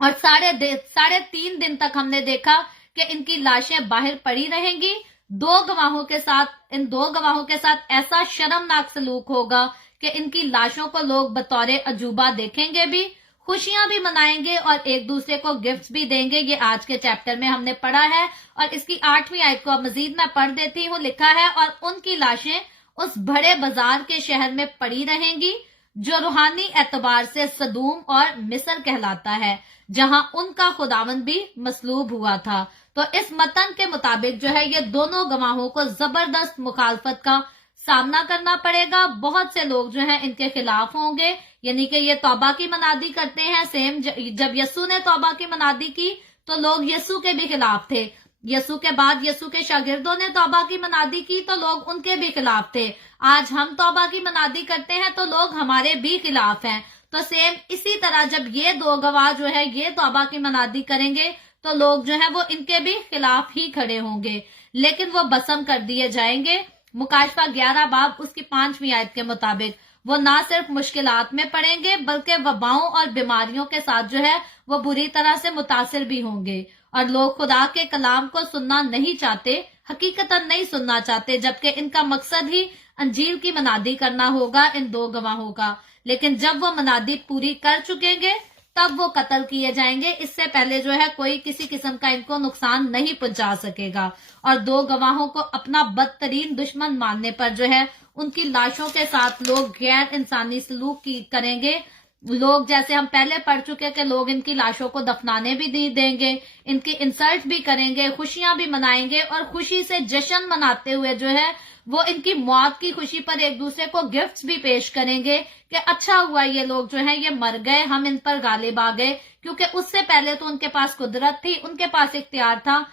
और 3.5 दिन तक हमने देखा कि इनकी लाशें बाहर पड़ी रहेंगी। 2 गवाहों के साथ, इन 2 गवाहों के साथ ऐसा शर्मनाक सलूक होगा कि इनकी लाशों को लोग बतौर अजूबा देखेंगे भी, खुशियां भी मनाएंगे और एक दूसरे को गिफ्ट्स भी देंगे। ये आज के चैप्टर में हमने पढ़ा है। और इसकी 8वीं आयत को मजीद मैं पढ़ देती हूँ। लिखा है, और उनकी लाशें उस बड़े बाजार के शहर में पड़ी रहेंगी जो रूहानी एतबार से सदूम और मिस्र कहलाता है, जहां उनका खुदावंद भी मसलूब हुआ था। तो इस मतन के मुताबिक जो है ये दोनों गवाहों को जबरदस्त मुखालफत का सामना करना पड़ेगा। बहुत से लोग जो हैं इनके खिलाफ होंगे, यानी कि ये तौबा की मनादी करते हैं। सेम जब यस्सु ने तौबा की मनादी की तो लोग यस्सु के भी खिलाफ थे। यस्सु के बाद यस्सु के शागिर्दों ने तौबा की मनादी की तो लोग उनके भी खिलाफ थे। आज हम तौबा की मनादी करते हैं तो लोग हमारे भी खिलाफ हैं। तो सेम इसी तरह जब ये 2 गवाह जो है ये तौबा की मनादी करेंगे तो लोग जो है वो इनके भी खिलाफ ही खड़े होंगे, लेकिन वो बसम कर दिए जाएंगे। मुकाशफा 11 बाब उसकी 5वीं आयत के मुताबिक वो ना सिर्फ मुश्किलात में पड़ेंगे बल्कि वबाओं और बीमारियों के साथ जो है वो बुरी तरह से मुतासिर भी होंगे। और लोग खुदा के कलाम को सुनना नहीं चाहते, हकीकतन नहीं सुनना चाहते, जबकि इनका मकसद ही अंजील की मनादी करना होगा इन 2 गवाहों का। लेकिन जब वो मनादी पूरी कर चुकेंगे तब वो कत्ल किए जाएंगे। इससे पहले जो है कोई किसी किस्म का इनको नुकसान नहीं पहुंचा सकेगा। और 2 गवाहों को अपना बदतरीन दुश्मन मानने पर जो है उनकी लाशों के साथ लोग गैर इंसानी सलूक करेंगे। लोग, जैसे हम पहले पढ़ चुके कि लोग इनकी लाशों को दफनाने भी नहीं देंगे, इनकी इंसल्ट भी करेंगे, खुशियां भी मनाएंगे और खुशी से जश्न मनाते हुए जो है वो इनकी मौत की खुशी पर एक दूसरे को गिफ्ट्स भी पेश करेंगे कि अच्छा हुआ ये लोग जो है ये मर गए, हम इन पर गालिब आ गए, क्योंकि उससे पहले तो उनके पास कुदरत थी, उनके पास इख्तियार था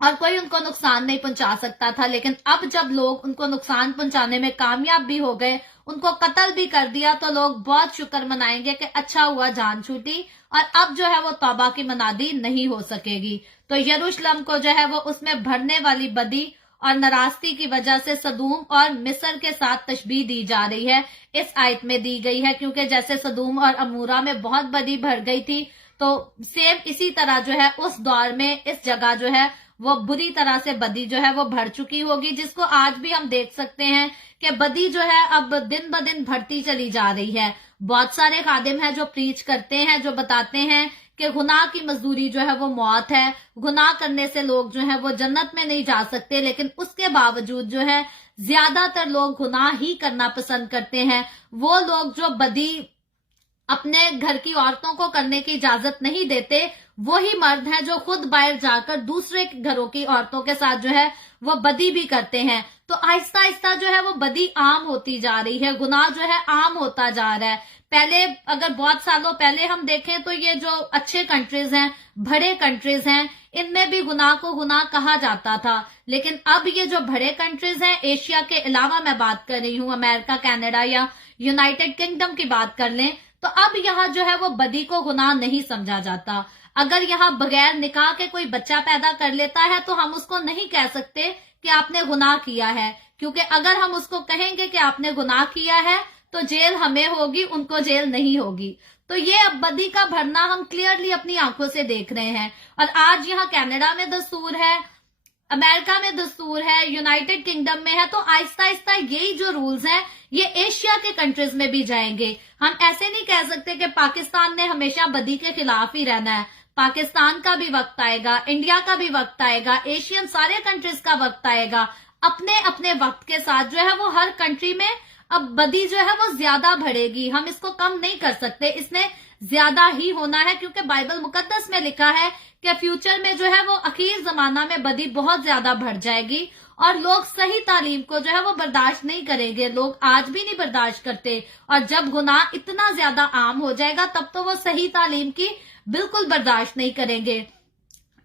और कोई उनको नुकसान नहीं पहुंचा सकता था। लेकिन अब जब लोग उनको नुकसान पहुंचाने में कामयाब भी हो गए, उनको कत्ल भी कर दिया, तो लोग बहुत शुक्र मनाएंगे कि अच्छा हुआ जान छूटी और अब जो है वो तौबा की मनादी नहीं हो सकेगी। तो यरूशलेम को जो है वो उसमें भरने वाली बदी और नाराजगी की वजह से सदूम और मिस्र के साथ तशबीह दी जा रही है, इस आयत में दी गई है। क्योंकि जैसे सदूम और अमूरा में बहुत बदी भर गई थी, तो सेम इसी तरह जो है उस दौर में इस जगह जो है वो बुरी तरह से बदी जो है वो भर चुकी होगी, जिसको आज भी हम देख सकते हैं कि बदी जो है अब दिन ब दिन बढ़ती चली जा रही है। बहुत सारे खादिम हैं जो प्रीच करते हैं, जो बताते हैं कि गुनाह की मजदूरी जो है वो मौत है, गुनाह करने से लोग जो है वो जन्नत में नहीं जा सकते, लेकिन उसके बावजूद जो है ज्यादातर लोग गुनाह ही करना पसंद करते हैं। वो लोग जो बदी अपने घर की औरतों को करने की इजाजत नहीं देते, वही मर्द हैं जो खुद बाहर जाकर दूसरे घरों की औरतों के साथ जो है वो बदी भी करते हैं। तो आहिस्ता आहिस्ता जो है वो बदी आम होती जा रही है, गुनाह जो है आम होता जा रहा है। पहले अगर बहुत सालों पहले हम देखें तो ये जो अच्छे कंट्रीज हैं, बड़े कंट्रीज हैं, इनमें भी गुनाह को गुनाह कहा जाता था। लेकिन अब ये जो बड़े कंट्रीज हैं, एशिया के अलावा मैं बात कर रही हूँ, अमेरिका, कनाडा या यूनाइटेड किंगडम की बात कर लें, तो अब यहाँ जो है वो बदी को गुनाह नहीं समझा जाता। अगर यहाँ बगैर निकाह के कोई बच्चा पैदा कर लेता है तो हम उसको नहीं कह सकते कि आपने गुनाह किया है, क्योंकि अगर हम उसको कहेंगे कि आपने गुनाह किया है तो जेल हमें होगी, उनको जेल नहीं होगी। तो ये अब बदी का भरना हम क्लियरली अपनी आंखों से देख रहे हैं। और आज यहाँ कनाडा में दस्तूर है, अमेरिका में दस्तूर है, यूनाइटेड किंगडम में है, तो आहिस्ता आहिस्ता यही जो रूल्स हैं ये एशिया के कंट्रीज में भी जाएंगे। हम ऐसे नहीं कह सकते कि पाकिस्तान ने हमेशा बदी के खिलाफ ही रहना है। पाकिस्तान का भी वक्त आएगा, इंडिया का भी वक्त आएगा, एशियन सारे कंट्रीज का वक्त आएगा। अपने अपने वक्त के साथ जो है वो हर कंट्री में अब बदी जो है वो ज्यादा बढ़ेगी, हम इसको कम नहीं कर सकते, इसने ज्यादा ही होना है। क्योंकि बाइबल मुकद्दस में लिखा है कि फ्यूचर में जो है वो आखिर जमाना में बदी बहुत ज्यादा बढ़ जाएगी और लोग सही तालीम को जो है वो बर्दाश्त नहीं करेंगे। लोग आज भी नहीं बर्दाश्त करते, और जब गुनाह इतना ज्यादा आम हो जाएगा तब तो वो सही तालीम की बिल्कुल बर्दाश्त नहीं करेंगे।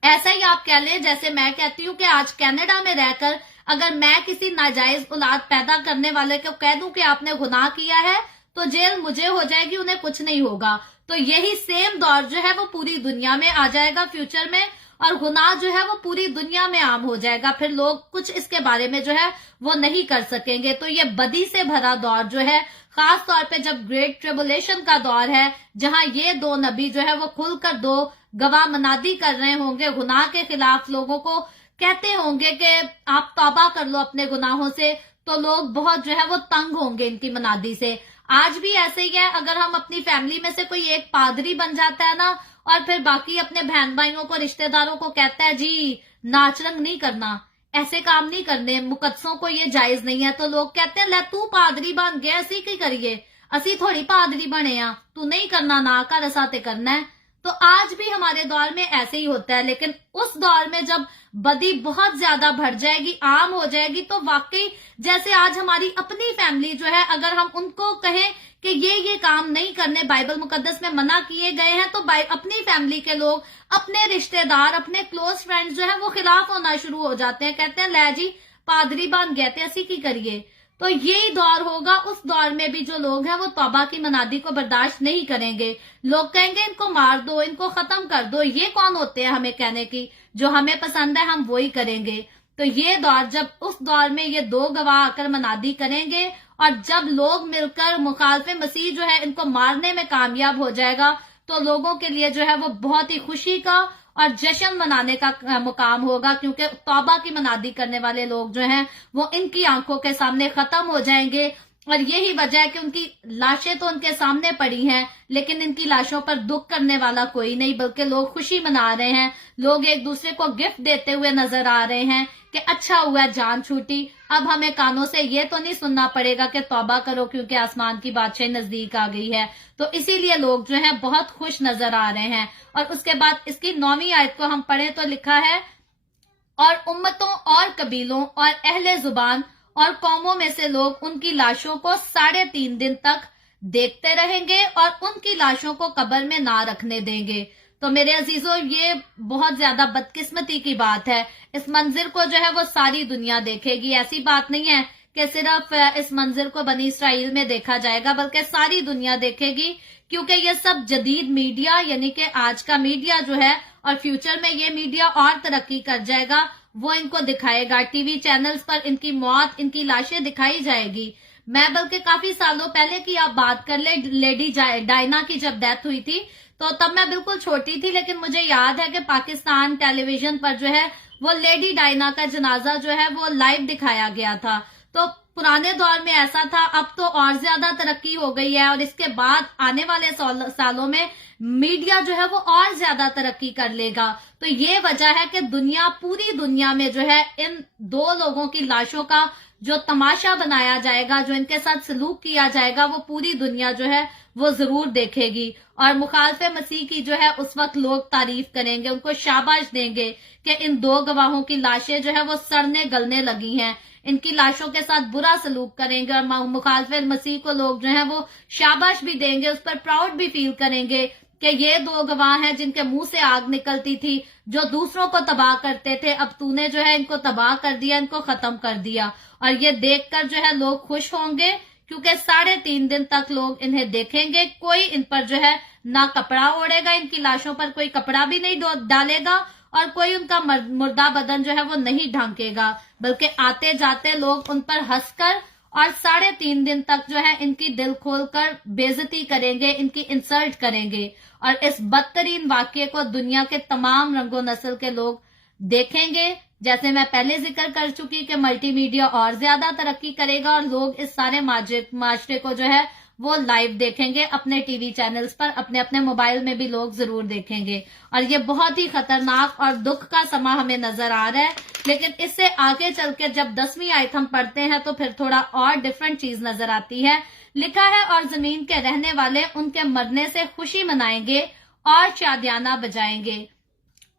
ऐसा ही आप कह लें, जैसे मैं कहती हूँ कि आज कनाडा में रहकर अगर मैं किसी नाजायज औलाद पैदा करने वाले को कह दूं कि आपने गुनाह किया है तो जेल मुझे हो जाएगी, उन्हें कुछ नहीं होगा। तो यही सेम दौर जो है वो पूरी दुनिया में आ जाएगा फ्यूचर में, और गुनाह जो है वो पूरी दुनिया में आम हो जाएगा। फिर लोग कुछ इसके बारे में जो है वो नहीं कर सकेंगे। तो ये बदी से भरा दौर जो है, खास तौर पे जब ग्रेट ट्रिबुलेशन का दौर है, जहां ये दो नबी जो है वो खुलकर दो गवाह मनादी कर रहे होंगे, गुनाह के खिलाफ लोगों को कहते होंगे कि आप तौबा कर लो अपने गुनाहों से, तो लोग बहुत जो है वो तंग होंगे इनकी मनादी से। आज भी ऐसे ही है, अगर हम अपनी फैमिली में से कोई एक पादरी बन जाता है ना, और फिर बाकी अपने बहन भाइयों को, रिश्तेदारों को कहता है जी नाच रंग नहीं करना, ऐसे काम नहीं करने, मुकद्दसों को ये जायज नहीं है, तो लोग कहते हैं ले तू पादरी बन गया, असी की करिए, असी थोड़ी पादरी बने आ, तू नहीं करना ना कर, ऐसा ते करना है। तो आज भी हमारे दौर में ऐसे ही होता है। लेकिन उस दौर में जब बदी बहुत ज्यादा बढ़ जाएगी, आम हो जाएगी, तो वाकई जैसे आज हमारी अपनी फैमिली जो है, अगर हम उनको कहें कि ये काम नहीं करने बाइबल मुकद्दस में मना किए गए हैं, तो अपनी फैमिली के लोग, अपने रिश्तेदार, अपने क्लोज फ्रेंड्स जो है वो खिलाफ होना शुरू हो जाते हैं, कहते हैं ले जी पादरी बन गए थे, असी की करिए। तो यही दौर होगा, उस दौर में भी जो लोग हैं वो तौबा की मनादी को बर्दाश्त नहीं करेंगे। लोग कहेंगे इनको मार दो, इनको खत्म कर दो, ये कौन होते हैं हमें कहने की, जो हमें पसंद है हम वही करेंगे। तो ये दौर, जब उस दौर में ये दो गवाह आकर मनादी करेंगे और जब लोग मिलकर मुखालिफ मसीह जो है इनको मारने में कामयाब हो जाएगा, तो लोगों के लिए जो है वो बहुत ही खुशी का और जश्न मनाने का मुकाम होगा, क्योंकि तौबा की मनादी करने वाले लोग जो हैं वो इनकी आंखों के सामने खत्म हो जाएंगे। और यही वजह है कि उनकी लाशें तो उनके सामने पड़ी हैं, लेकिन इनकी लाशों पर दुख करने वाला कोई नहीं, बल्कि लोग खुशी मना रहे हैं। लोग एक दूसरे को गिफ्ट देते हुए नजर आ रहे हैं कि अच्छा हुआ जान छूटी, अब हमें कानों से ये तो नहीं सुनना पड़ेगा कि तौबा करो क्योंकि आसमान की बादशाही नजदीक आ गई है। तो इसीलिए लोग जो है बहुत खुश नजर आ रहे हैं। और उसके बाद इसकी 9वीं आयत को हम पढ़े तो लिखा है, और उम्मतों और कबीलों और अहले जुबान और कौमों में से लोग उनकी लाशों को 3.5 दिन तक देखते रहेंगे और उनकी लाशों को कब्र में ना रखने देंगे। तो मेरे अजीजों, ये बहुत ज्यादा बदकिस्मती की बात है। इस मंजिर को जो है वो सारी दुनिया देखेगी। ऐसी बात नहीं है कि सिर्फ इस मंजिर को बनी इसराइल में देखा जाएगा, बल्कि सारी दुनिया देखेगी, क्योंकि ये सब जदीद मीडिया यानी कि आज का मीडिया जो है اور फ्यूचर में ये मीडिया और तरक्की कर जाएगा, वो इनको दिखाएगा। टीवी चैनल्स पर इनकी मौत, इनकी लाशें दिखाई जाएगी। मैं बल्कि काफी सालों पहले की आप बात कर ले, लेडी डायना की जब डेथ हुई थी तो तब मैं बिल्कुल छोटी थी, लेकिन मुझे याद है कि पाकिस्तान टेलीविजन पर जो है वो लेडी डायना का जनाजा जो है वो लाइव दिखाया गया था। तो पुराने दौर में ऐसा था, अब तो और ज्यादा तरक्की हो गई है और इसके बाद आने वाले सालों में मीडिया जो है वो और ज्यादा तरक्की कर लेगा। तो ये वजह है कि पूरी दुनिया में जो है इन दो लोगों की लाशों का जो तमाशा बनाया जाएगा, जो इनके साथ सलूक किया जाएगा, वो पूरी दुनिया जो है वो जरूर देखेगी। और मुखालफे मसीह की जो है उस वक्त लोग तारीफ करेंगे, उनको शाबाश देंगे कि इन दो गवाहों की लाशें जो है वो सड़ने गलने लगी हैं। इनकी लाशों के साथ बुरा सलूक करेंगे और मुखालफे मसीह को लोग जो है वो शाबाश भी देंगे, उस पर प्राउड भी फील करेंगे कि ये दो गवाह हैं जिनके मुंह से आग निकलती थी, जो दूसरों को तबाह करते थे, अब तूने जो है इनको तबाह कर दिया, इनको खत्म कर दिया। और ये देखकर जो है लोग खुश होंगे, क्योंकि 3.5 दिन तक लोग इन्हें देखेंगे। कोई इन पर जो है ना कपड़ा ओढ़ेगा, इनकी लाशों पर कोई कपड़ा भी नहीं डालेगा और कोई उनका मुर्दा बदन जो है वो नहीं ढांकेगा, बल्कि आते जाते लोग उन पर हंसकर और 3.5 दिन तक जो है इनकी दिल खोलकर बेइज्जती करेंगे, इनकी इंसल्ट करेंगे। और इस बदतरीन वाकये को दुनिया के तमाम रंगों नस्ल के लोग देखेंगे। जैसे मैं पहले जिक्र कर चुकी कि मल्टीमीडिया और ज्यादा तरक्की करेगा और लोग इस सारे माशरे को जो है वो लाइव देखेंगे अपने टीवी चैनल्स पर, अपने अपने मोबाइल में भी लोग जरूर देखेंगे। और ये बहुत ही खतरनाक और दुख का समा हमें नजर आ रहा है। लेकिन इससे आगे चल के जब 10वीं आयत हम पढ़ते हैं तो फिर थोड़ा और डिफरेंट चीज नजर आती है। लिखा है, और जमीन के रहने वाले उनके मरने से खुशी मनाएंगे और शादियाना बजाएंगे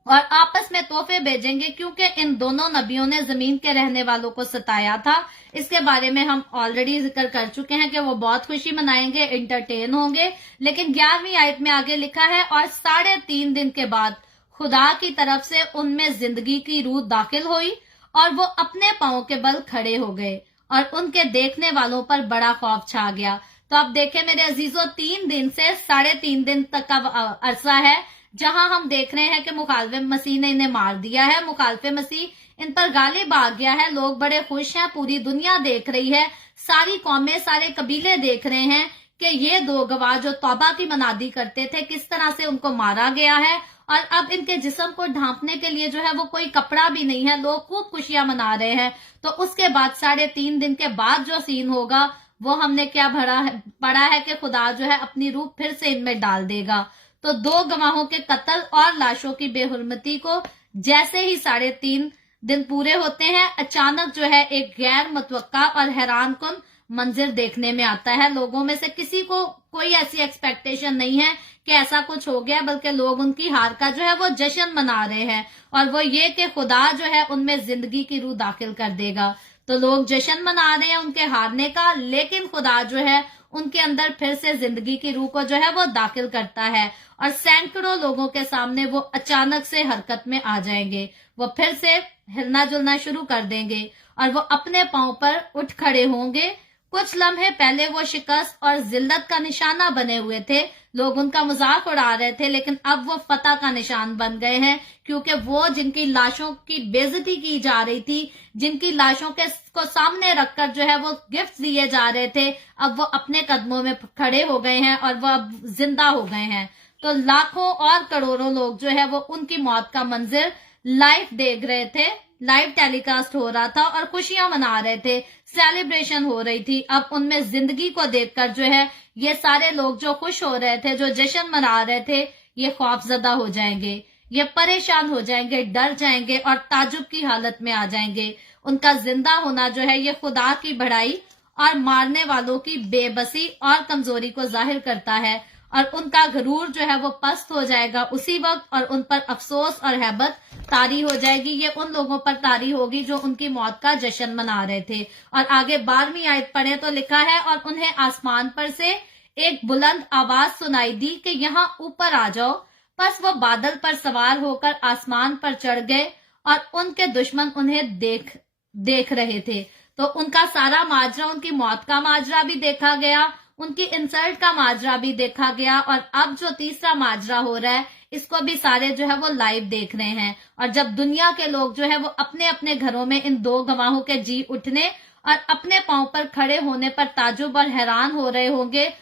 और आपस में तोहफे भेजेंगे, क्योंकि इन दोनों नबियों ने जमीन के रहने वालों को सताया था। इसके बारे में हम ऑलरेडी जिक्र कर चुके हैं कि वो बहुत खुशी मनाएंगे, इंटरटेन होंगे। लेकिन 11वीं आयत में आगे लिखा है, और 3.5 दिन के बाद खुदा की तरफ से उनमें जिंदगी की रूह दाखिल हुई और वो अपने पांव के बल खड़े हो गए और उनके देखने वालों पर बड़ा खौफ छा गया। तो अब देखें मेरे अजीजों, 3 दिन से 3.5 दिन तक का अरसा है जहां हम देख रहे हैं कि मुखालफे मसीह ने इन्हें मार दिया है। मुखालफे मसीह इन पर गालिब आ गया है। लोग बड़े खुश हैं, पूरी दुनिया देख रही है, सारी कौमें, सारे कबीले देख रहे हैं कि ये दो गवाह जो तौबा की मनादी करते थे, किस तरह से उनको मारा गया है। और अब इनके जिस्म को ढांपने के लिए जो है वो कोई कपड़ा भी नहीं है। लोग खूब खुशियां मना रहे हैं। तो उसके बाद 3.5 दिन के बाद जो सीन होगा वो हमने क्या पढ़ा है कि खुदा जो है अपनी रूह फिर से इनमें डाल देगा। तो दो गवाहों के कत्ल और लाशों की बेहुरमती को जैसे ही 3.5 दिन पूरे होते हैं, अचानक जो है एक गैर मुतवक्का और हैरान कुन मंजिर देखने में आता है। लोगों में से किसी को कोई ऐसी एक्सपेक्टेशन नहीं है कि ऐसा कुछ हो गया, बल्कि लोग उनकी हार का जो है वो जश्न मना रहे हैं, और वो ये कि खुदा जो है उनमें जिंदगी की रूह दाखिल कर देगा। तो लोग जश्न मना रहे हैं उनके हारने का, लेकिन खुदा जो है उनके अंदर फिर से जिंदगी की रूह को जो है वो दाखिल करता है और सैकड़ों लोगों के सामने वो अचानक से हरकत में आ जाएंगे। वो फिर से हिलना जुलना शुरू कर देंगे और वो अपने पांव पर उठ खड़े होंगे। कुछ लम्हे पहले वो शिकस्त और जिल्लत का निशाना बने हुए थे, लोग उनका मजाक उड़ा रहे थे, लेकिन अब वो फतह का निशान बन गए हैं, क्योंकि वो जिनकी लाशों की बेइज्जती की जा रही थी, जिनकी लाशों को सामने रखकर जो है वो गिफ्ट दिए जा रहे थे, अब वो अपने कदमों में खड़े हो गए हैं और वो अब जिंदा हो गए हैं। तो लाखों और करोड़ों लोग जो है वो उनकी मौत का मंजिर लाइव देख रहे थे, लाइव टेलीकास्ट हो रहा था और खुशियां मना रहे थे, सेलिब्रेशन हो रही थी। अब उनमें जिंदगी को देखकर जो है ये सारे लोग जो खुश हो रहे थे, जो जश्न मना रहे थे, ये खौफजदा हो जाएंगे, ये परेशान हो जाएंगे, डर जाएंगे और ताजुब की हालत में आ जाएंगे। उनका जिंदा होना जो है ये खुदा की बड़ाई और मारने वालों की बेबसी और कमजोरी को जाहिर करता है, और उनका गरूर जो है वो पस्त हो जाएगा उसी वक्त, और उन पर अफसोस और हैबत तारी हो जाएगी। ये उन लोगों पर तारी होगी जो उनकी मौत का जश्न मना रहे थे। और आगे 12वीं आयत पढ़े तो लिखा है, और उन्हें आसमान पर से एक बुलंद आवाज सुनाई दी कि यहाँ ऊपर आ जाओ। बस वो बादल पर सवार होकर आसमान पर चढ़ गए और उनके दुश्मन उन्हें देख रहे थे। तो उनका सारा माजरा, उनकी मौत का माजरा भी देखा गया, उनकी इंसल्ट का माजरा भी देखा गया, और अब जो तीसरा माजरा हो रहा है इसको भी सारे जो है वो लाइव देख रहे हैं। और जब दुनिया के लोग जो है वो अपने अपने घरों में इन दो गवाहों के जी उठने और अपने पांव पर खड़े होने पर ताजुब और हैरान हो रहे होंगे,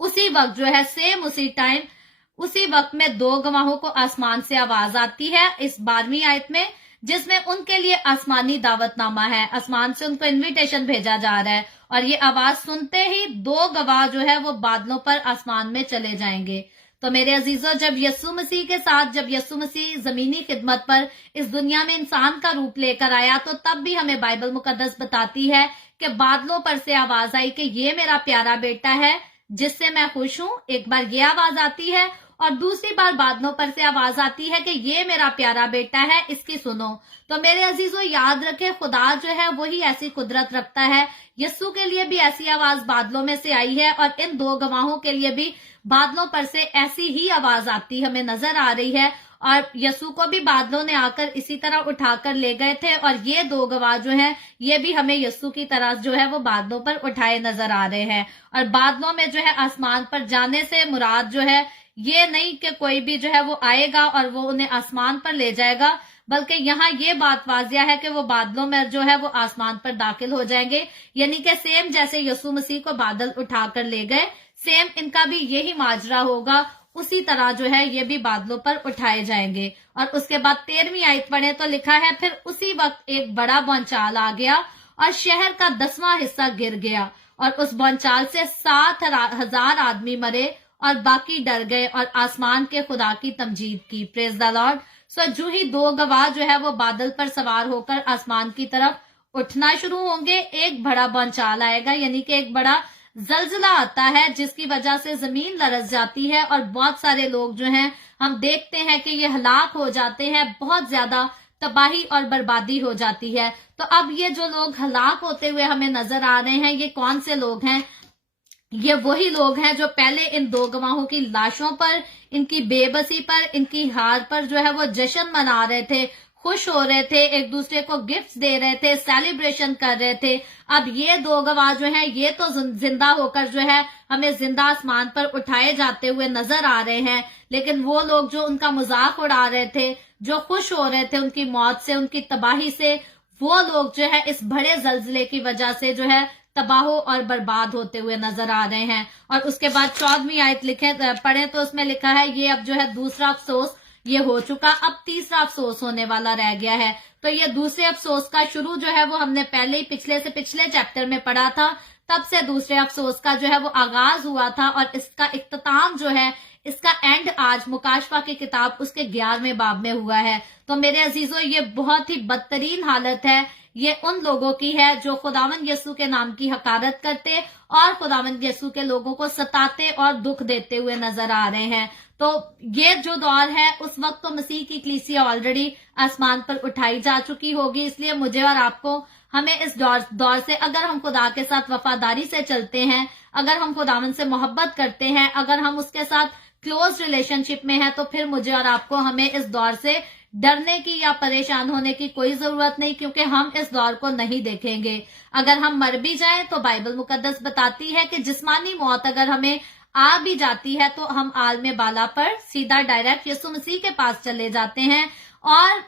उसी वक्त जो है सेम उसी टाइम उसी वक्त में दो गवाहों को आसमान से आवाज आती है इस 12वीं आयत में, जिसमें उनके लिए आसमानी दावतनामा है। आसमान से उनको इनविटेशन भेजा जा रहा है, और ये आवाज सुनते ही दो गवाह जो है वो बादलों पर आसमान में चले जाएंगे। तो मेरे अजीजों, जब यीशु मसीह के साथ जब यीशु मसीह जमीनी खिदमत पर इस दुनिया में इंसान का रूप लेकर आया, तो तब भी हमें बाइबल मुकद्दस बताती है कि बादलों पर से आवाज आई कि ये मेरा प्यारा बेटा है जिससे मैं खुश हूं। एक बार ये आवाज आती है, और दूसरी बार बादलों पर से आवाज आती है कि ये मेरा प्यारा बेटा है, इसकी सुनो। तो मेरे अजीजों, याद रखें, खुदा जो है वही ऐसी कुदरत रखता है। यीशु के लिए भी ऐसी आवाज बादलों में से आई है, और इन दो गवाहों के लिए भी बादलों पर से ऐसी ही आवाज आती हमें नजर आ रही है। और यीशु को भी बादलों ने आकर इसी तरह उठाकर ले गए थे, और ये दो गवाह जो हैं ये भी हमें यीशु की तरह जो है वो बादलों पर उठाए नजर आ रहे हैं। और बादलों में जो है आसमान पर जाने से मुराद जो है ये नहीं कि कोई भी जो है वो आएगा और वो उन्हें आसमान पर ले जाएगा, बल्कि यहाँ ये बात वाजिया है कि वो बादलों में जो है वो आसमान पर दाखिल हो जाएंगे। यानी कि सेम जैसे यीशु मसीह को बादल उठाकर ले गए, सेम इनका भी यही माजरा होगा, उसी तरह जो है ये भी बादलों पर उठाए जाएंगे। और उसके बाद 13वीं आयत पढ़े तो लिखा है, फिर उसी वक्त एक बड़ा भूचाल आ गया और शहर का 10वां हिस्सा गिर गया, और उस भूचाल से 7,000 आदमी मरे और बाकी डर गए और आसमान के खुदा की तमजीद की। Praise the Lord. सो जो ही दो गवाह जो है वो बादल पर सवार होकर आसमान की तरफ उठना शुरू होंगे, एक बड़ा भूचाल आएगा, यानी कि एक बड़ा जलजला आता है जिसकी वजह से जमीन लरस जाती है, और बहुत सारे लोग जो हैं हम देखते हैं कि ये हलाक हो जाते हैं, बहुत ज्यादा तबाही और बर्बादी हो जाती है। तो अब ये जो लोग हलाक होते हुए हमें नजर आ रहे हैं, ये कौन से लोग हैं? ये वही लोग हैं जो पहले इन दो गवाहों की लाशों पर, इनकी बेबसी पर, इनकी हार पर जो है वो जश्न मना रहे थे, खुश हो रहे थे, एक दूसरे को गिफ्ट्स दे रहे थे, सेलिब्रेशन कर रहे थे। अब ये दो गवाह जो हैं ये तो जिंदा होकर जो है हमें जिंदा आसमान पर उठाए जाते हुए नजर आ रहे हैं, लेकिन वो लोग जो उनका मजाक उड़ा रहे थे, जो खुश हो रहे थे उनकी मौत से, उनकी तबाही से, वो लोग जो है इस बड़े जल्जले की वजह से जो है तबाह और बर्बाद होते हुए नजर आ रहे हैं। और उसके बाद 14वीं आयत पढ़े तो उसमें लिखा है, ये अब जो है दूसरा अफसोस ये हो चुका, अब तीसरा अफसोस होने वाला रह गया है। तो ये दूसरे अफसोस का शुरू जो है वो हमने पहले ही पिछले चैप्टर में पढ़ा था, तब से दूसरे अफसोस का जो है वो आगाज हुआ था, और इसका इख्तिताम जो है, इसका एंड आज मुकाशफा की किताब उसके 11वें बाब में हुआ है। तो मेरे अजीजों, ये बहुत ही बदतरीन हालत है, ये उन लोगों की है जो खुदावंद यीशु के नाम की हकारत करते और खुदावंद यीशु के लोगों को सताते और दुख देते हुए नजर आ रहे हैं। तो ये जो दौर है, उस वक्त तो मसीह की कलीसिया ऑलरेडी आसमान पर उठाई जा चुकी होगी। इसलिए मुझे और आपको हमें इस दौर से, अगर हम खुदा के साथ वफादारी से चलते हैं, अगर हम खुदावंद से मोहब्बत करते हैं, अगर हम उसके साथ क्लोज रिलेशनशिप में हैं, तो फिर मुझे और आपको हमें इस दौर से डरने की या परेशान होने की कोई जरूरत नहीं, क्योंकि हम इस दौर को नहीं देखेंगे। अगर हम मर भी जाएं तो बाइबल मुकद्दस बताती है कि जिस्मानी मौत अगर हमें आ भी जाती है तो हम आलम बाला पर सीधा डायरेक्ट यीशु मसीह के पास चले जाते हैं, और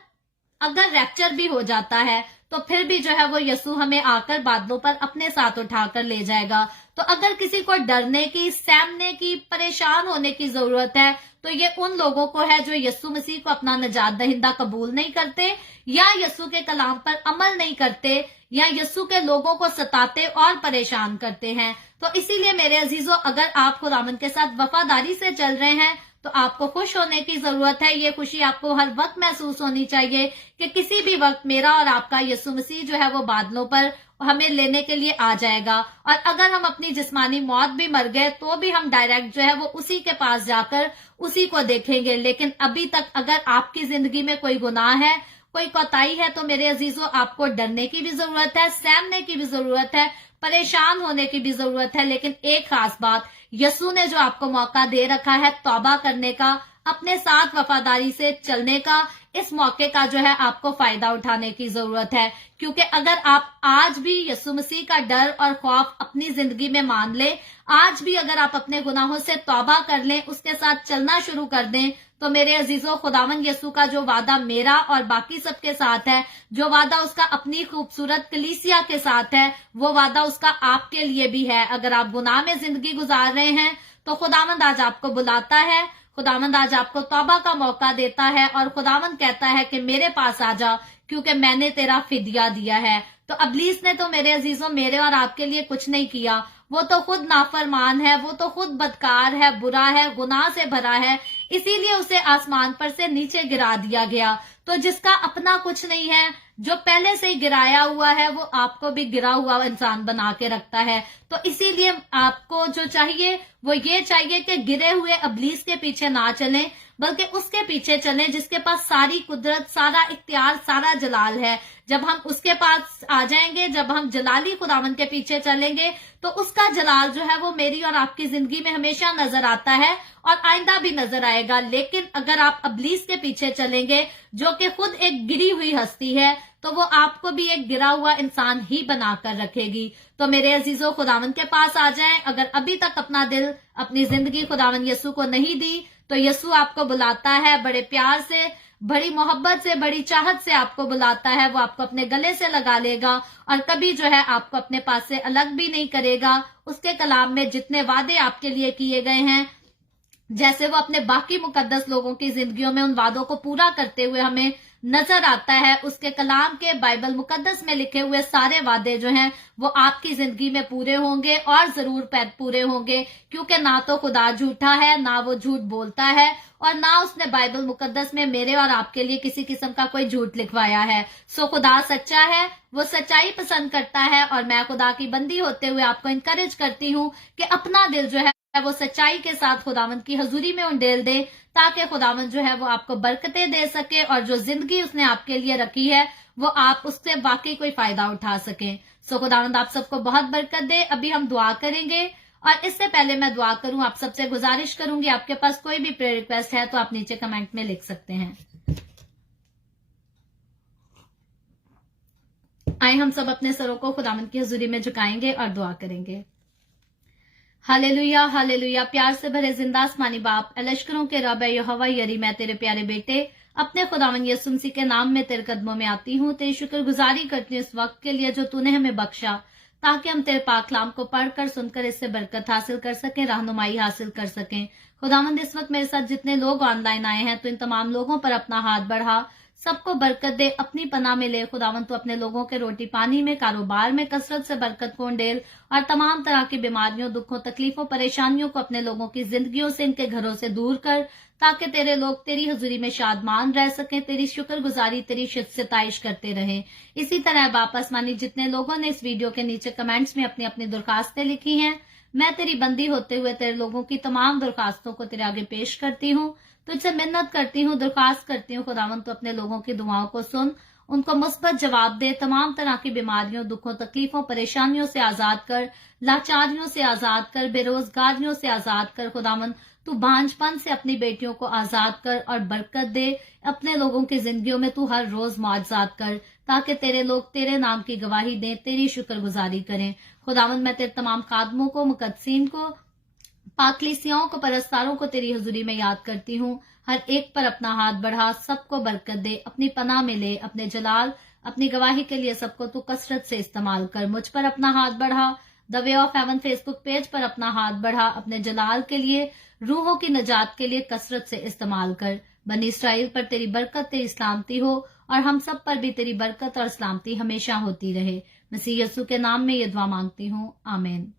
अगर रैप्चर भी हो जाता है तो फिर भी जो है वो यीशु हमें आकर बादलों पर अपने साथ उठाकर ले जाएगा। तो अगर किसी को डरने की, सहमने की, परेशान होने की जरूरत है, तो ये उन लोगों को है जो यीशु मसीह को अपना निजात दहिंदा कबूल नहीं करते, या यीशु के कलाम पर अमल नहीं करते, या यीशु के लोगों को सताते और परेशान करते हैं। तो इसीलिए मेरे अजीजों, अगर आप खुदावंद के साथ वफादारी से चल रहे हैं तो आपको खुश होने की जरूरत है। ये खुशी आपको हर वक्त महसूस होनी चाहिए कि किसी भी वक्त मेरा और आपका यीशु मसीह जो है वो बादलों पर हमें लेने के लिए आ जाएगा। और अगर हम अपनी जिस्मानी मौत भी मर गए तो भी हम डायरेक्ट जो है वो उसी के पास जाकर उसी को देखेंगे। लेकिन अभी तक अगर आपकी जिंदगी में कोई गुनाह है, कोई कोताही है, तो मेरे अजीजों आपको डरने की भी जरूरत है, सहमने की भी जरूरत है, परेशान होने की भी जरूरत है। लेकिन एक खास बात, यीशु ने जो आपको मौका दे रखा है तौबा करने का, अपने साथ वफादारी से चलने का, इस मौके का जो है आपको फायदा उठाने की जरूरत है। क्योंकि अगर आप आज भी यीशु मसीह का डर और खौफ अपनी जिंदगी में मान लें, आज भी अगर आप अपने गुनाहों से तौबा कर लें, उसके साथ चलना शुरू कर दें, तो मेरे अजीजों, खुदावंद यीशु का जो वादा मेरा और बाकी सबके साथ है, जो वादा उसका अपनी खूबसूरत कलीसिया के साथ है, वो वादा उसका आपके लिए भी है। अगर आप गुनाह में जिंदगी गुजार रहे हैं तो खुदावंद आज आपको बुलाता है, खुदावंद आज आपको तौबा का मौका देता है और खुदावंद कहता है कि मेरे पास आ जा, क्योंकि मैंने तेरा फिदिया दिया है। तो अबलीस ने तो मेरे अजीजों मेरे और आपके लिए कुछ नहीं किया, वो तो खुद नाफरमान है, वो तो खुद बदकार है, बुरा है, गुनाह से भरा है, इसीलिए उसे आसमान पर से नीचे गिरा दिया गया। तो जिसका अपना कुछ नहीं है, जो पहले से ही गिराया हुआ है, वो आपको भी गिरा हुआ इंसान बना के रखता है। तो इसीलिए आपको जो चाहिए वो ये चाहिए कि गिरे हुए अबलीस के पीछे ना चलें, बल्कि उसके पीछे चलें जिसके पास सारी कुदरत, सारा इख्तियार, सारा जलाल है। जब हम उसके पास आ जाएंगे, जब हम जलाली खुदावंद के पीछे चलेंगे, तो उसका जलाल जो है वो मेरी और आपकी जिंदगी में हमेशा नजर आता है और आइंदा भी नजर आएगा। लेकिन अगर आप अबलीस के पीछे चलेंगे, जो कि खुद एक गिरी हुई हस्ती है, तो वो आपको भी एक गिरा हुआ इंसान ही बनाकर रखेगी। तो मेरे अजीजों, खुदावंद के पास आ जाएं। अगर अभी तक अपना दिल, अपनी जिंदगी खुदावंद यीशु को नहीं दी, तो यीशु आपको बुलाता है, बड़े प्यार से, बड़ी मोहब्बत से, बड़ी चाहत से आपको बुलाता है। वो आपको अपने गले से लगा लेगा और कभी जो है आपको अपने पास से अलग भी नहीं करेगा। उसके कलाम में जितने वादे आपके लिए किए गए हैं, जैसे वो अपने बाकी मुकद्दस लोगों की जिंदगियों में उन वादों को पूरा करते हुए हमें नजर आता है, उसके कलाम के बाइबल मुकद्दस में लिखे हुए सारे वादे जो हैं वो आपकी जिंदगी में पूरे होंगे और जरूर पूरे होंगे। क्योंकि ना तो खुदा झूठा है, ना वो झूठ बोलता है, और ना उसने बाइबल मुकद्दस में मेरे और आपके लिए किसी किस्म का कोई झूठ लिखवाया है। सो खुदा सच्चा है, वो सच्चाई पसंद करता है, और मैं खुदा की बंदी होते हुए आपको इनकरेज करती हूँ कि अपना दिल जो है वो सच्चाई के साथ खुदावंद की हजूरी में उंडेल दे, ताकि खुदावंद जो है वो आपको बरकतें दे सके और जो जिंदगी उसने आपके लिए रखी है वो आप उससे वाकई कोई फायदा उठा सकें। सो खुदावंद आप सबको बहुत बरकत दे। अभी हम दुआ करेंगे, और इससे पहले मैं दुआ करूं, आप सबसे गुजारिश करूंगी, आपके पास कोई भी प्रेयर रिक्वेस्ट है तो आप नीचे कमेंट में लिख सकते हैं। आए हम सब अपने सरों को खुदावंद की हजूरी में झुकाएंगे और दुआ करेंगे। Hallelujah, hallelujah. प्यार से भरे जिंदा आसमानी बाप, लश्करों के रब यहोवा यरी, मैं तेरे प्यारे बेटे अपने खुदावंद यीशु मसीह के नाम में तेरे कदमों में आती हूँ। तेरी शुक्रगुजारी करती हूँ इस वक्त के लिए जो तूने हमें बख्शा, ताकि हम तेरे पाक कलाम को पढ़कर सुनकर इससे बरकत हासिल कर सकें, रहनुमाई हासिल कर सकें। खुदावंद इस वक्त मेरे साथ जितने लोग ऑनलाइन आए हैं, तो इन तमाम लोगों पर अपना हाथ बढ़ा, सबको बरकत दे, अपनी पनाह में ले। खुदावंद तो अपने लोगों के रोटी पानी में, कारोबार में कसरत से बरकत को उंडेल, और तमाम तरह की बीमारियों, दुखों, तकलीफों, परेशानियों को अपने लोगों की जिंदगियों से, इनके घरों से दूर कर, ताकि तेरे लोग तेरी हजूरी में शादमान रह सकें, तेरी शुक्रगुजारी, तेरी सिताइश करते रहें। इसी तरह बाप आसमानी, जितने लोगों ने इस वीडियो के नीचे कमेंट्स में अपनी अपनी दरखास्तें लिखी हैं, मैं तेरी बंदी होते हुए तेरे लोगों की तमाम दरखास्तों को तेरे आगे पेश करती हूँ, तुझसे मिन्नत करती हूँ, दरखास्त करती हूँ खुदावंद तो अपने लोगों की दुआओं को सुन, उनको मुस्बत जवाब दे, तमाम तरह की बीमारियों, दुखों, तकलीफों, परेशानियों से आजाद कर, लाचारियों से आजाद कर, बेरोजगारियों से आजाद कर। खुदावंद तू बांझपन से अपनी बेटियों को आजाद कर और बरकत दे। अपने लोगों की जिंदगियों में तू हर रोज मुआवजात कर, ताकि तेरे लोग तेरे नाम की गवाही दें, तेरी शुक्रगुजारी करें। खुदावंद मैं तेरे तमाम खादमों को, मुकद्दसीन को, पाकलीसियाओं को, परस्तारों को तेरी हजूरी में याद करती हूँ। हर एक पर अपना हाथ बढ़ा, सबको बरकत दे, अपनी पनाह में ले, अपने जलाल, अपनी गवाही के लिए सबको तू कसरत से इस्तेमाल कर। मुझ पर अपना हाथ बढ़ा, the way of haven Facebook page पर अपना हाथ बढ़ा, अपने जलाल के लिए, रूहों की नजात के लिए कसरत से इस्तेमाल कर। बनी इसराइल पर तेरी बरकत, तेरी सलामती हो, और हम सब पर भी तेरी बरकत और सलामती हमेशा होती रहे। मसीह यीशु के नाम में ये दुआ मांगती हूँ, आमीन।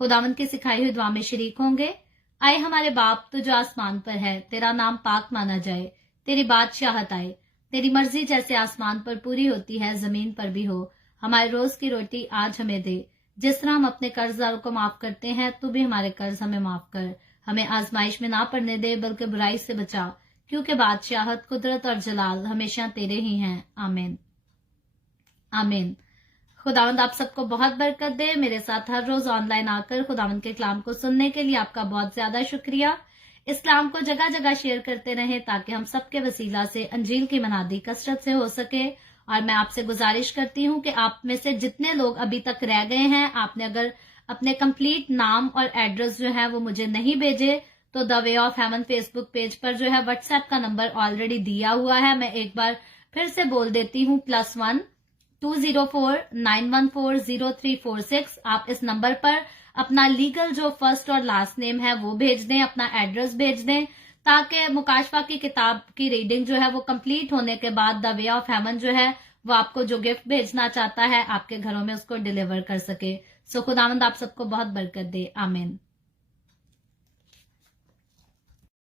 खुदावंद की सिखाई हुई दुआ में शरीक होंगे। आए हमारे बाप, तू जो आसमान पर है, तेरा नाम पाक माना जाए, तेरी बादशाहत आए, तेरी मर्जी जैसे आसमान पर पूरी होती है जमीन पर भी हो। हमारे रोज की रोटी आज हमें दे, जिस तरह हम अपने कर्जदारों को माफ करते हैं, तू भी हमारे कर्ज हमें माफ कर। हमें आजमाइश में ना पड़ने दे, बल्कि बुराई से बचा, क्योंकि बादशाहत, कुदरत और जलाल हमेशा तेरे ही हैं, आमीन, आमीन। खुदावंद आप सबको बहुत बरकत दे। मेरे साथ हर रोज ऑनलाइन आकर खुदावंद के कलाम को सुनने के लिए आपका बहुत ज्यादा शुक्रिया। اس کلام کو جگہ جگہ شیئر کرتے رہیں تاکہ ہم سب کے وسیلہ سے انجیل کی منادی کثرت سے ہو سکے. اور میں آپ سے گزارش کرتی ہوں کہ آپ میں سے جتنے لوگ ابھی تک رہ گئے ہیں، آپ نے اگر اپنے کمپلیٹ نام اور ایڈریس جو ہے وہ مجھے نہیں بھیجے تو the way of heaven Facebook page پر جو ہے واٹس ایپ کا نمبر آلریڈی دیا ہوا ہے. میں ایک بار پھر سے بول دیتی ہوں، +1 204 914 0346. آپ اس نمبر پر اپنا لیگل جو فرسٹ اور لاسٹ نیم ہے وہ بھیج دیں، اپنا ایڈریس بھیج دیں، تاکہ مکاشفہ کی کتاب کی ریڈنگ جو ہے وہ کمپلیٹ ہونے کے بعد دا وے آف ہیون جو ہے وہ آپ کو جو گفٹ بھیجنا چاہتا ہے آپ کے گھروں میں اس کو ڈیلیور کر سکے. سو خداوند آپ سب کو بہت برکت دے. آمین.